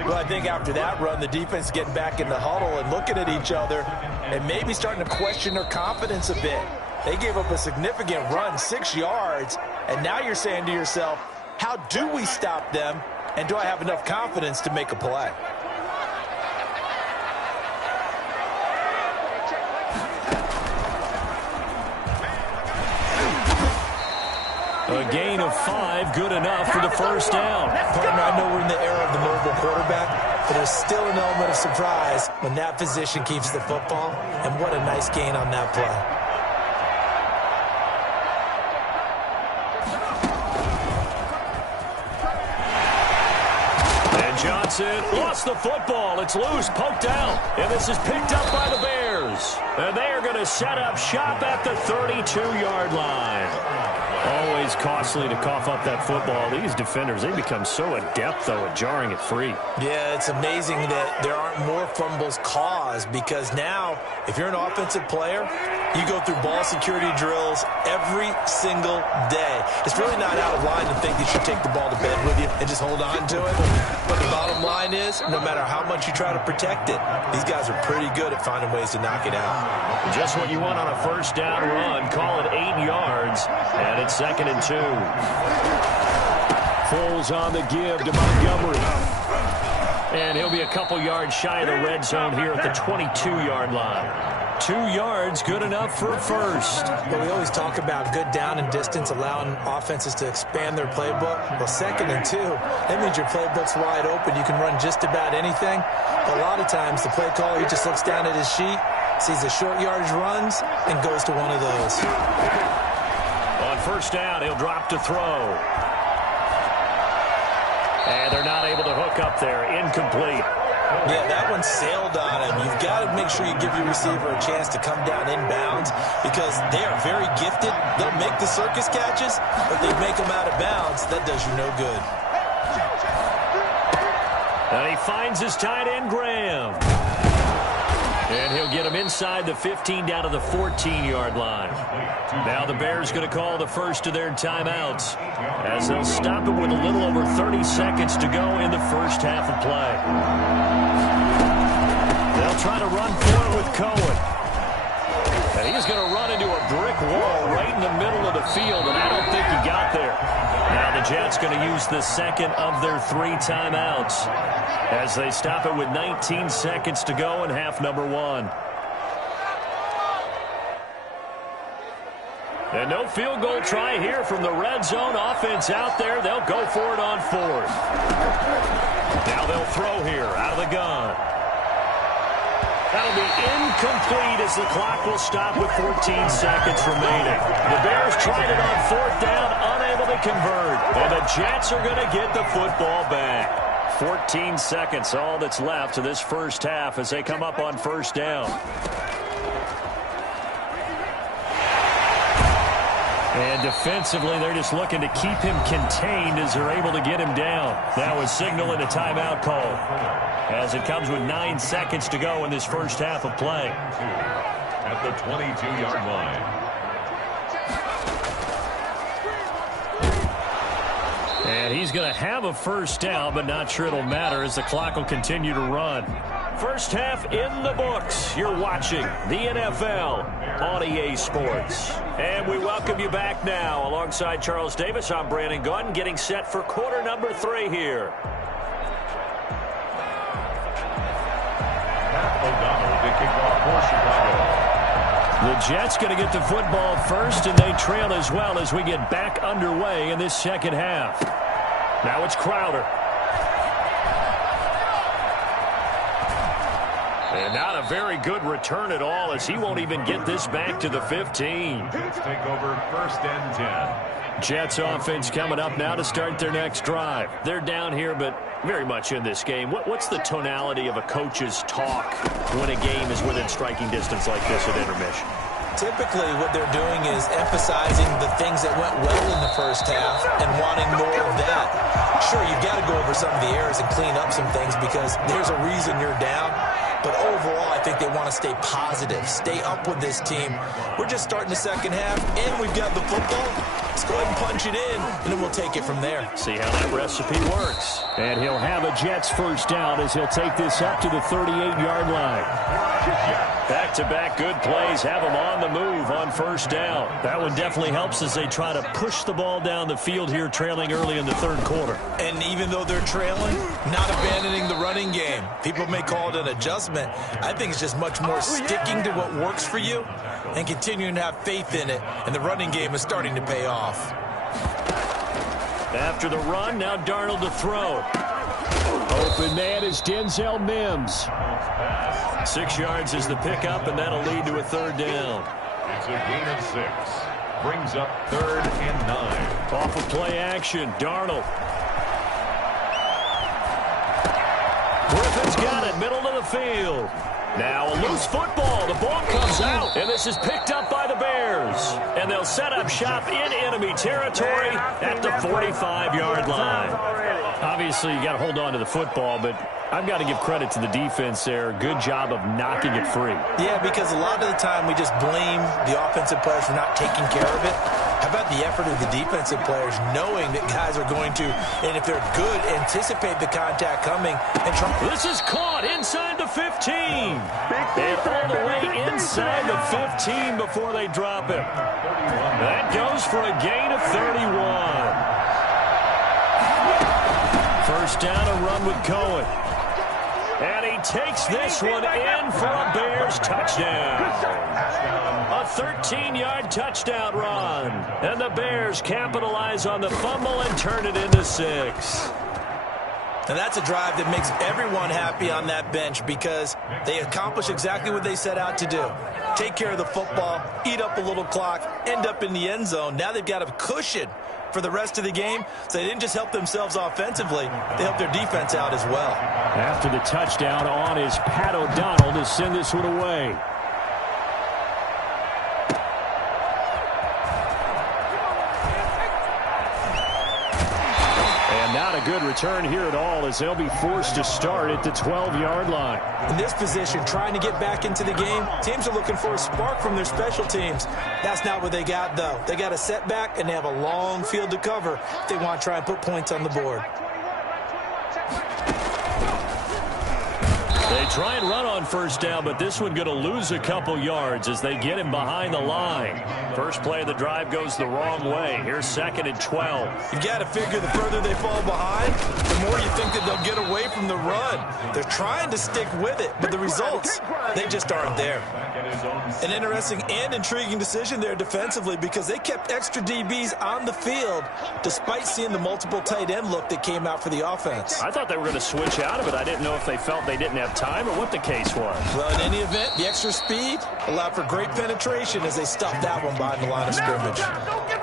Well, I think after that run, the defense is getting back in the huddle and looking at each other and maybe starting to question their confidence a bit. They gave up a significant run, 6 yards, and now you're saying to yourself, how do we stop them, and do I have enough confidence to make a play? A gain of 5, good enough for the first down. Partner, I know we're in the era of the mobile quarterback, but there's still an element of surprise when that position keeps the football, and what a nice gain on that play. And Johnson lost the football. It's loose, poked out, and this is picked up by the Bears. And they are going to set up shop at the 32-yard line. Always costly to cough up that football. These defenders, they become so adept, though, at jarring it free. Yeah, it's amazing that there aren't more fumbles caused because now, if you're an offensive player, you go through ball security drills every single day. It's really not out of line to think that you should take the ball to bed with you and just hold on to it. But the bottom line is, no matter how much you try to protect it, these guys are pretty good at finding ways to knock it out. Just what you want on a first down run. Call it 8 yards, and it's 2nd and 2. Foles on the give to Montgomery. And he'll be a couple yards shy of the red zone here at the 22-yard line. 2 yards, good enough for a first. But we always talk about good down and distance, allowing offenses to expand their playbook. Well, 2nd and 2, that means your playbook's wide open. You can run just about anything. But a lot of times, the play caller, he just looks down at his sheet, sees the short yardage runs, and goes to one of those. On first down, he'll drop to throw. And they're not able to hook up there. Incomplete. Yeah, that one sailed on him. You've got to make sure you give your receiver a chance to come down inbounds because they are very gifted. They'll make the circus catches, but they make them out of bounds. That does you no good. And he finds his tight end, Graham. And he'll get him inside the 15 down to the 14-yard line. Now the Bears going to call the first of their timeouts as they'll stop it with a little over 30 seconds to go in the first half of play. They'll try to run for it with Cohen. And he's going to run into a brick wall right in the middle of the field, and I don't think he got there. Now the Jets going to use the second of their 3 timeouts as they stop it with 19 seconds to go in half number 1. And no field goal try here from the red zone. Offense out there. They'll go for it on 4th. Now they'll throw here out of the gun. That'll be incomplete as the clock will stop with 14 seconds remaining. The Bears tried it on 4th down, unable to convert. And the Jets are going to get the football back. 14 seconds, all that's left to this first half as they come up on first down. And defensively, they're just looking to keep him contained as they're able to get him down. Now a signal and a timeout call as it comes with 9 seconds to go in this first half of play. At the 22-yard line. And he's going to have a first down, but not sure it'll matter as the clock will continue to run. First half in the books. You're watching the NFL on EA Sports. And we welcome you back now. Alongside Charles Davis, I'm Brandon Gaudin, getting set for quarter number 3 here. The Jets going to get the football first, and they trail as well as we get back underway in this second half. Now it's Crowder. And not a very good return at all as he won't even get this back to the 15. Jets take over 1st and 10. Jets offense coming up now to start their next drive. They're down here, but very much in this game. What's the tonality of a coach's talk when a game is within striking distance like this at intermission? Typically, what they're doing is emphasizing the things that went well in the first half and wanting more of that. Sure, you've got to go over some of the errors and clean up some things because there's a reason you're down. But overall, I think they want to stay positive, stay up with this team. We're just starting the second half, and we've got the football. Let's go ahead and punch it in, and then we'll take it from there. See how that recipe works. And he'll have a Jets first down as he'll take this up to the 38-yard line. Back-to-back good plays have them on the move on first down. That one definitely helps as they try to push the ball down the field here, trailing early in the third quarter. And even though they're trailing, not abandoning the running game. People may call it an adjustment. I think it's just much more sticking to what works for you and continuing to have faith in it. And the running game is starting to pay off. After the run, now Darnold to throw. Open man is Denzel Mims. 6 yards is the pickup, and that'll lead to a third down. It's a gain of 6. Brings up 3rd and 9. Off of play action, Darnold. Griffin's got it, middle of the field. Now a loose football. The ball comes out, and this is picked up by the Bears. And they'll set up shop in enemy territory at the 45-yard line. Obviously, you got to hold on to the football, but I've got to give credit to the defense there. Good job of knocking it free. Yeah, because a lot of the time we just blame the offensive players for not taking care of it. How about the effort of the defensive players knowing that guys are going to, and if they're good, anticipate the contact coming and try. This is caught inside the 15. And all the way inside the 15 before they drop it. That goes for a gain of 31. First down, a run with Cohen. And he takes this one in for a Bears touchdown. A 13-yard touchdown run. And the Bears capitalize on the fumble and turn it into 6. And that's a drive that makes everyone happy on that bench because they accomplish exactly what they set out to do. Take care of the football, eat up a little clock, end up in the end zone. Now they've got a cushion for the rest of the game, so they didn't just help themselves offensively, they helped their defense out as well. After the touchdown on is Pat O'Donnell to send this one away. Not a good return here at all as they'll be forced to start at the 12-yard line. In this position, trying to get back into the game, teams are looking for a spark from their special teams. That's not what they got, though. They got a setback, and they have a long field to cover if they want to try and put points on the board. They try and run on first down, but this one going to lose a couple yards as they get him behind the line. First play of the drive goes the wrong way. Here's 2nd and 12. You got to figure the further they fall behind, the more you think that they'll get away from the run. They're trying to stick with it, but the results, they just aren't there. An interesting and intriguing decision there defensively because they kept extra DBs on the field despite seeing the multiple tight end look that came out for the offense. I thought they were going to switch out of it. I didn't know if they felt they didn't have time or what the case was. Well, in any event, the extra speed allowed for great penetration as they stuffed that one behind the line of scrimmage.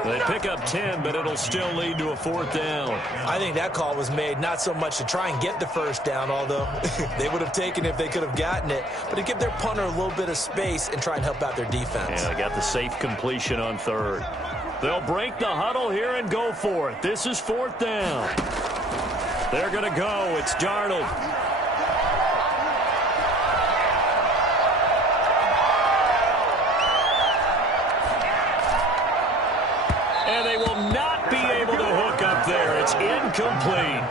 They pick up 10, but it'll still lead to a 4th down. I think that call was made not so much to try and get the first down, although they would have taken it if they could have gotten it, but to give their punter a little bit of space and try and help out their defense. Yeah, they got the safe completion on 3rd. They'll break the huddle here and go for it. This is 4th down. They're going to go. It's Darnold. And they will not be able to hook up there. It's incomplete.